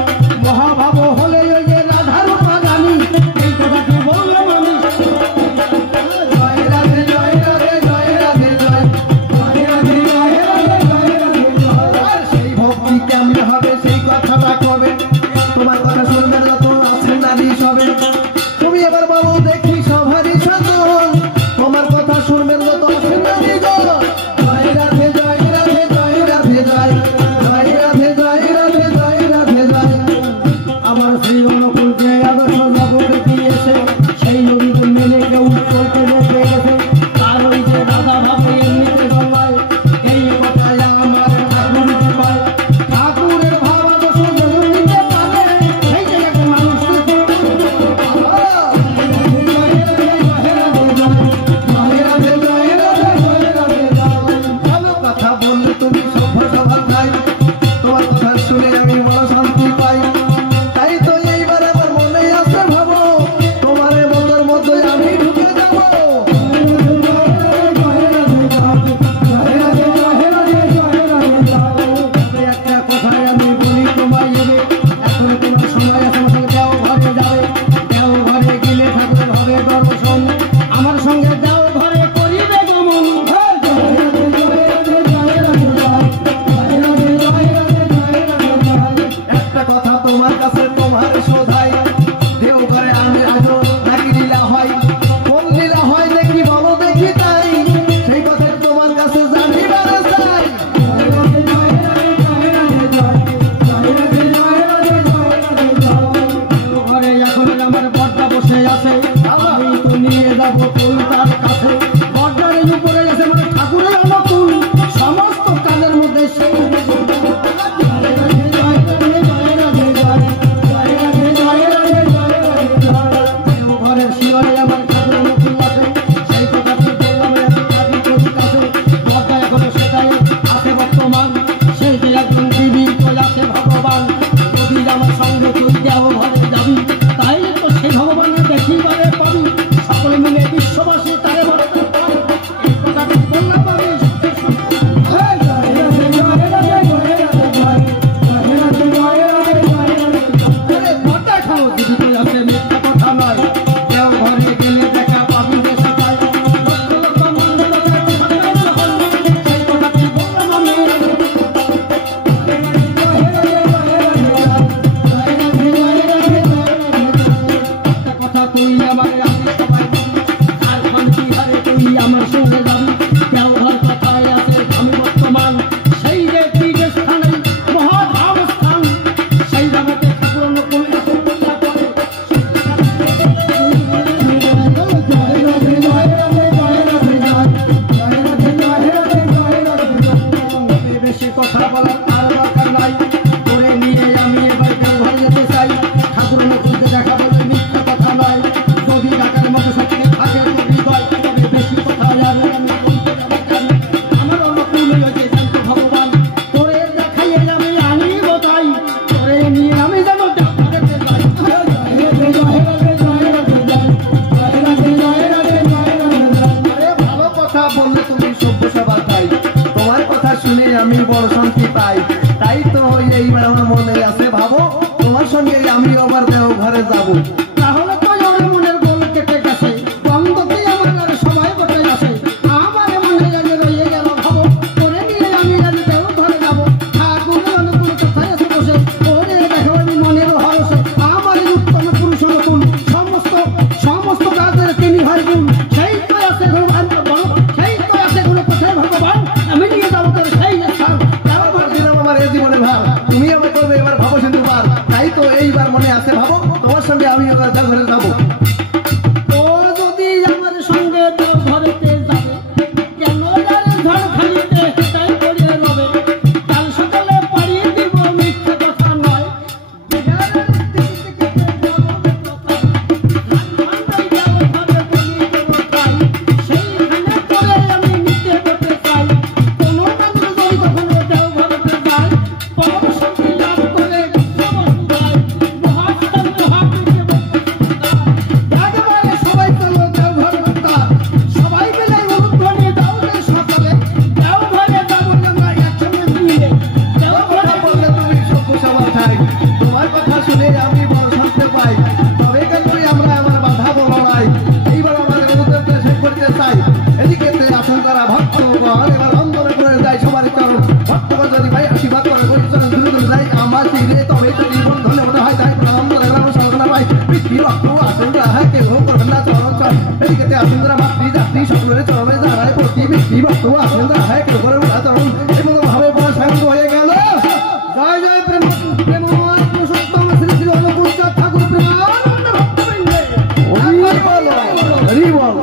মহাভাব হলে ওই যে রাধার জানি এই কথাটি বললাম আমি জয় রাধে জয় রাধে জয় রাধে জয় জয় রাধে জয় রাধে জয় রাধে জয় আর সেই ভক্তি কেমনে হবে সেই কথাটা কবে তোমার কথা শুনবে যত আছেন নারী সবে তুমি এবার বলো দেখি সভারই সাধন তোমার কথা শুনবেন যত আছেন নারী গণ জয় রাধে জয় রাধে জয় রাধে জয় জয় রাধে জয় রাধে জয় রাধে জয় আমার সেই অনুকূল যে আদর্শ জগতে দিয়েছে সেই অনুকূল মেনে কেউ চলতে দেখে গেছে আর ওই যে রাধা ভাবে এমনিতে জন্মায় এই কথায় আমার ঠাকুরকে পায় ঠাকুরের ভাব আদর্শ যখন নিতে পারে সেই জায়গাকে মানুষ ভালো কথা বললে তুমি সভ্য সভা খাই তোমার কথা শুনে আমি বড় শান্তি পাই তাই তো এইবার আমার মনে আছে ভাবো তোমার মনের মধ্যে আমি ঢুকে যাবো একটা কথায় আমি বলি তোমায় এবে এখন তোমার সময় আছে আমাকে দেও ঘরে যাবে দেও ঘরে গেলে ঠাকুরের হবে দর্শন আমার সঙ্গে দেও ঘরে করিবে গমন একটা কথা তোমার কাছে তোমার শোধাই দেও ঘরে আমি আজও নাকি লীলা হয় কোন লীলা হয় দেখি বলো দেখি তাই সেই কথা তোমার কাছে জানিবার চাই ঘরে এখন আমার বড়টা বসে আছে আমি তো নিয়ে যাবো ফুল তার কাছে বড়টার উপরে আছে মানে ঠাকুরের অনুকূল সমস্ত কাজের মধ্যে সেই ঘরের শিয়রে আমার ঠাকুরের অনুকূল আছে সেই কথাটি বললাম আমি কাজী কবি কাছে বড়টা এখনো সেটাই আছে বর্তমান সেই যে একজন দিবি কই আছে ভগবান যদি আমার সঙ্গে তুই দেও ঘরে যাবি তাই তো সেই ভগবানের দেখিবারে পাবি সকলে মিলে বিশ্ববাসী তারে বলতে পারে এই কথাটি বললাম আমি কথা খাও দিদি কই আছে মিথ্যা কথা নয় দেও ঘরে গেলে দেখা পাবি যে সেটাই লক্ষ লক্ষ মন্দির আছে সেই কথাটি বললাম আমি একটা কথা তুই আমার আসিস সবাই আর শান্তি হারে তুই আমার সঙ্গে যাবি ব্যবহার কথায় আছে আমি বর্তমান সেই যে তীরে স্থানে মহাধাম স্থান সেই জগতে ঠাকুর অনুকূল আছে পূজা করে বেশি কথা বলার আর দরকার নাই করে নিয়ে আমি এবার ঘরে যেতে চাই ঠাকুর অনুকূলকে দেখা বলে মিথ্যা কথা নয় যদি ডাকার মতো সত্যি থাকে হৃদয় তবে বেশি কথা আর আমি বলতে যাবো কেন? আমার অনুকূল হয়েছে জানতো ভগবান তোরে দেখাইয়ে আমি আনিব তাই তোরে নিয়ে আমি যেন ডাক্তারের যাই আরে ভালো কথা বললে তুমি সভ্য সভা খাই তোমার কথা শুনে আমি বড় শান্তি পাই তাই তো এইবার আমার মনে আছে ভাবো তোমার সঙ্গে আমি আবার দেও ঘরে যাবো তাহলে তো আমার মনের গোল কেটে গেছে বন্ধতে আমার সময় বটে গেছে আমার মনে রয়ে গেল ভগবান এবার অন্তরে করে দেয় সবার চরণ ভক্তগণ যদি ভাই আশীর্বাদ করে চরণ ধরে ধরে দেয় আমার চিরে তবে তো জীবন ধন্য মনে হয় তাই প্রণাম করে রাম সাধনা পাই পৃথিবী ভক্ত আসেন রাহা কেউ করবেন না চরণ চর এদিকে আসেন মাতৃ জাতি সকলের চরণে দাঁড়ায় প্রতি পৃথিবী ভক্ত আসেন রাহা কেউ করবেন না চরণ এবং ভাবে বড় সাঙ্গ হয়ে গেল জয় জয় প্রেম প্রেমময় পুরুষোত্তম শ্রী শ্রী অনুকূল ঠাকুর প্রেমানন্দ ভক্তবৃন্দ হরি বল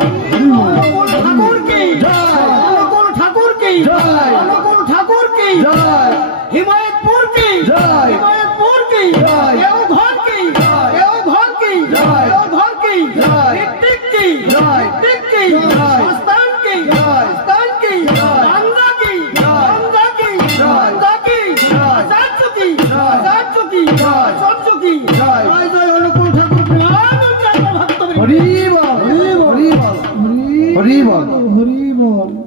ঠাকুর কি জয়, অনুকূল ঠাকুর কি জয়, অনুকূল ঠাকুর কি জয়, হিমায়তপুর কি জয়, হিমায়তপুর কি জয়, এও ঘর কি জয়, এও ঘর কি জয়, এও ঘর কি জয়, টিক কি জয়, টিক কি জয়, স্থান কি জয়, স্থান কি জয়, বাংলা কি জয়, বাংলা কি জয়, বাংলা কি জয়, সাচ্চ কি জয়, সাচ্চ কি জয়, সচ্চ কি জয়, জয় জয় অনুকূল ঠাকুর প্রেমানন্দ ভক্তবৃন্দ হরি বল হরি বল হরি বল হরি বল হরি বল।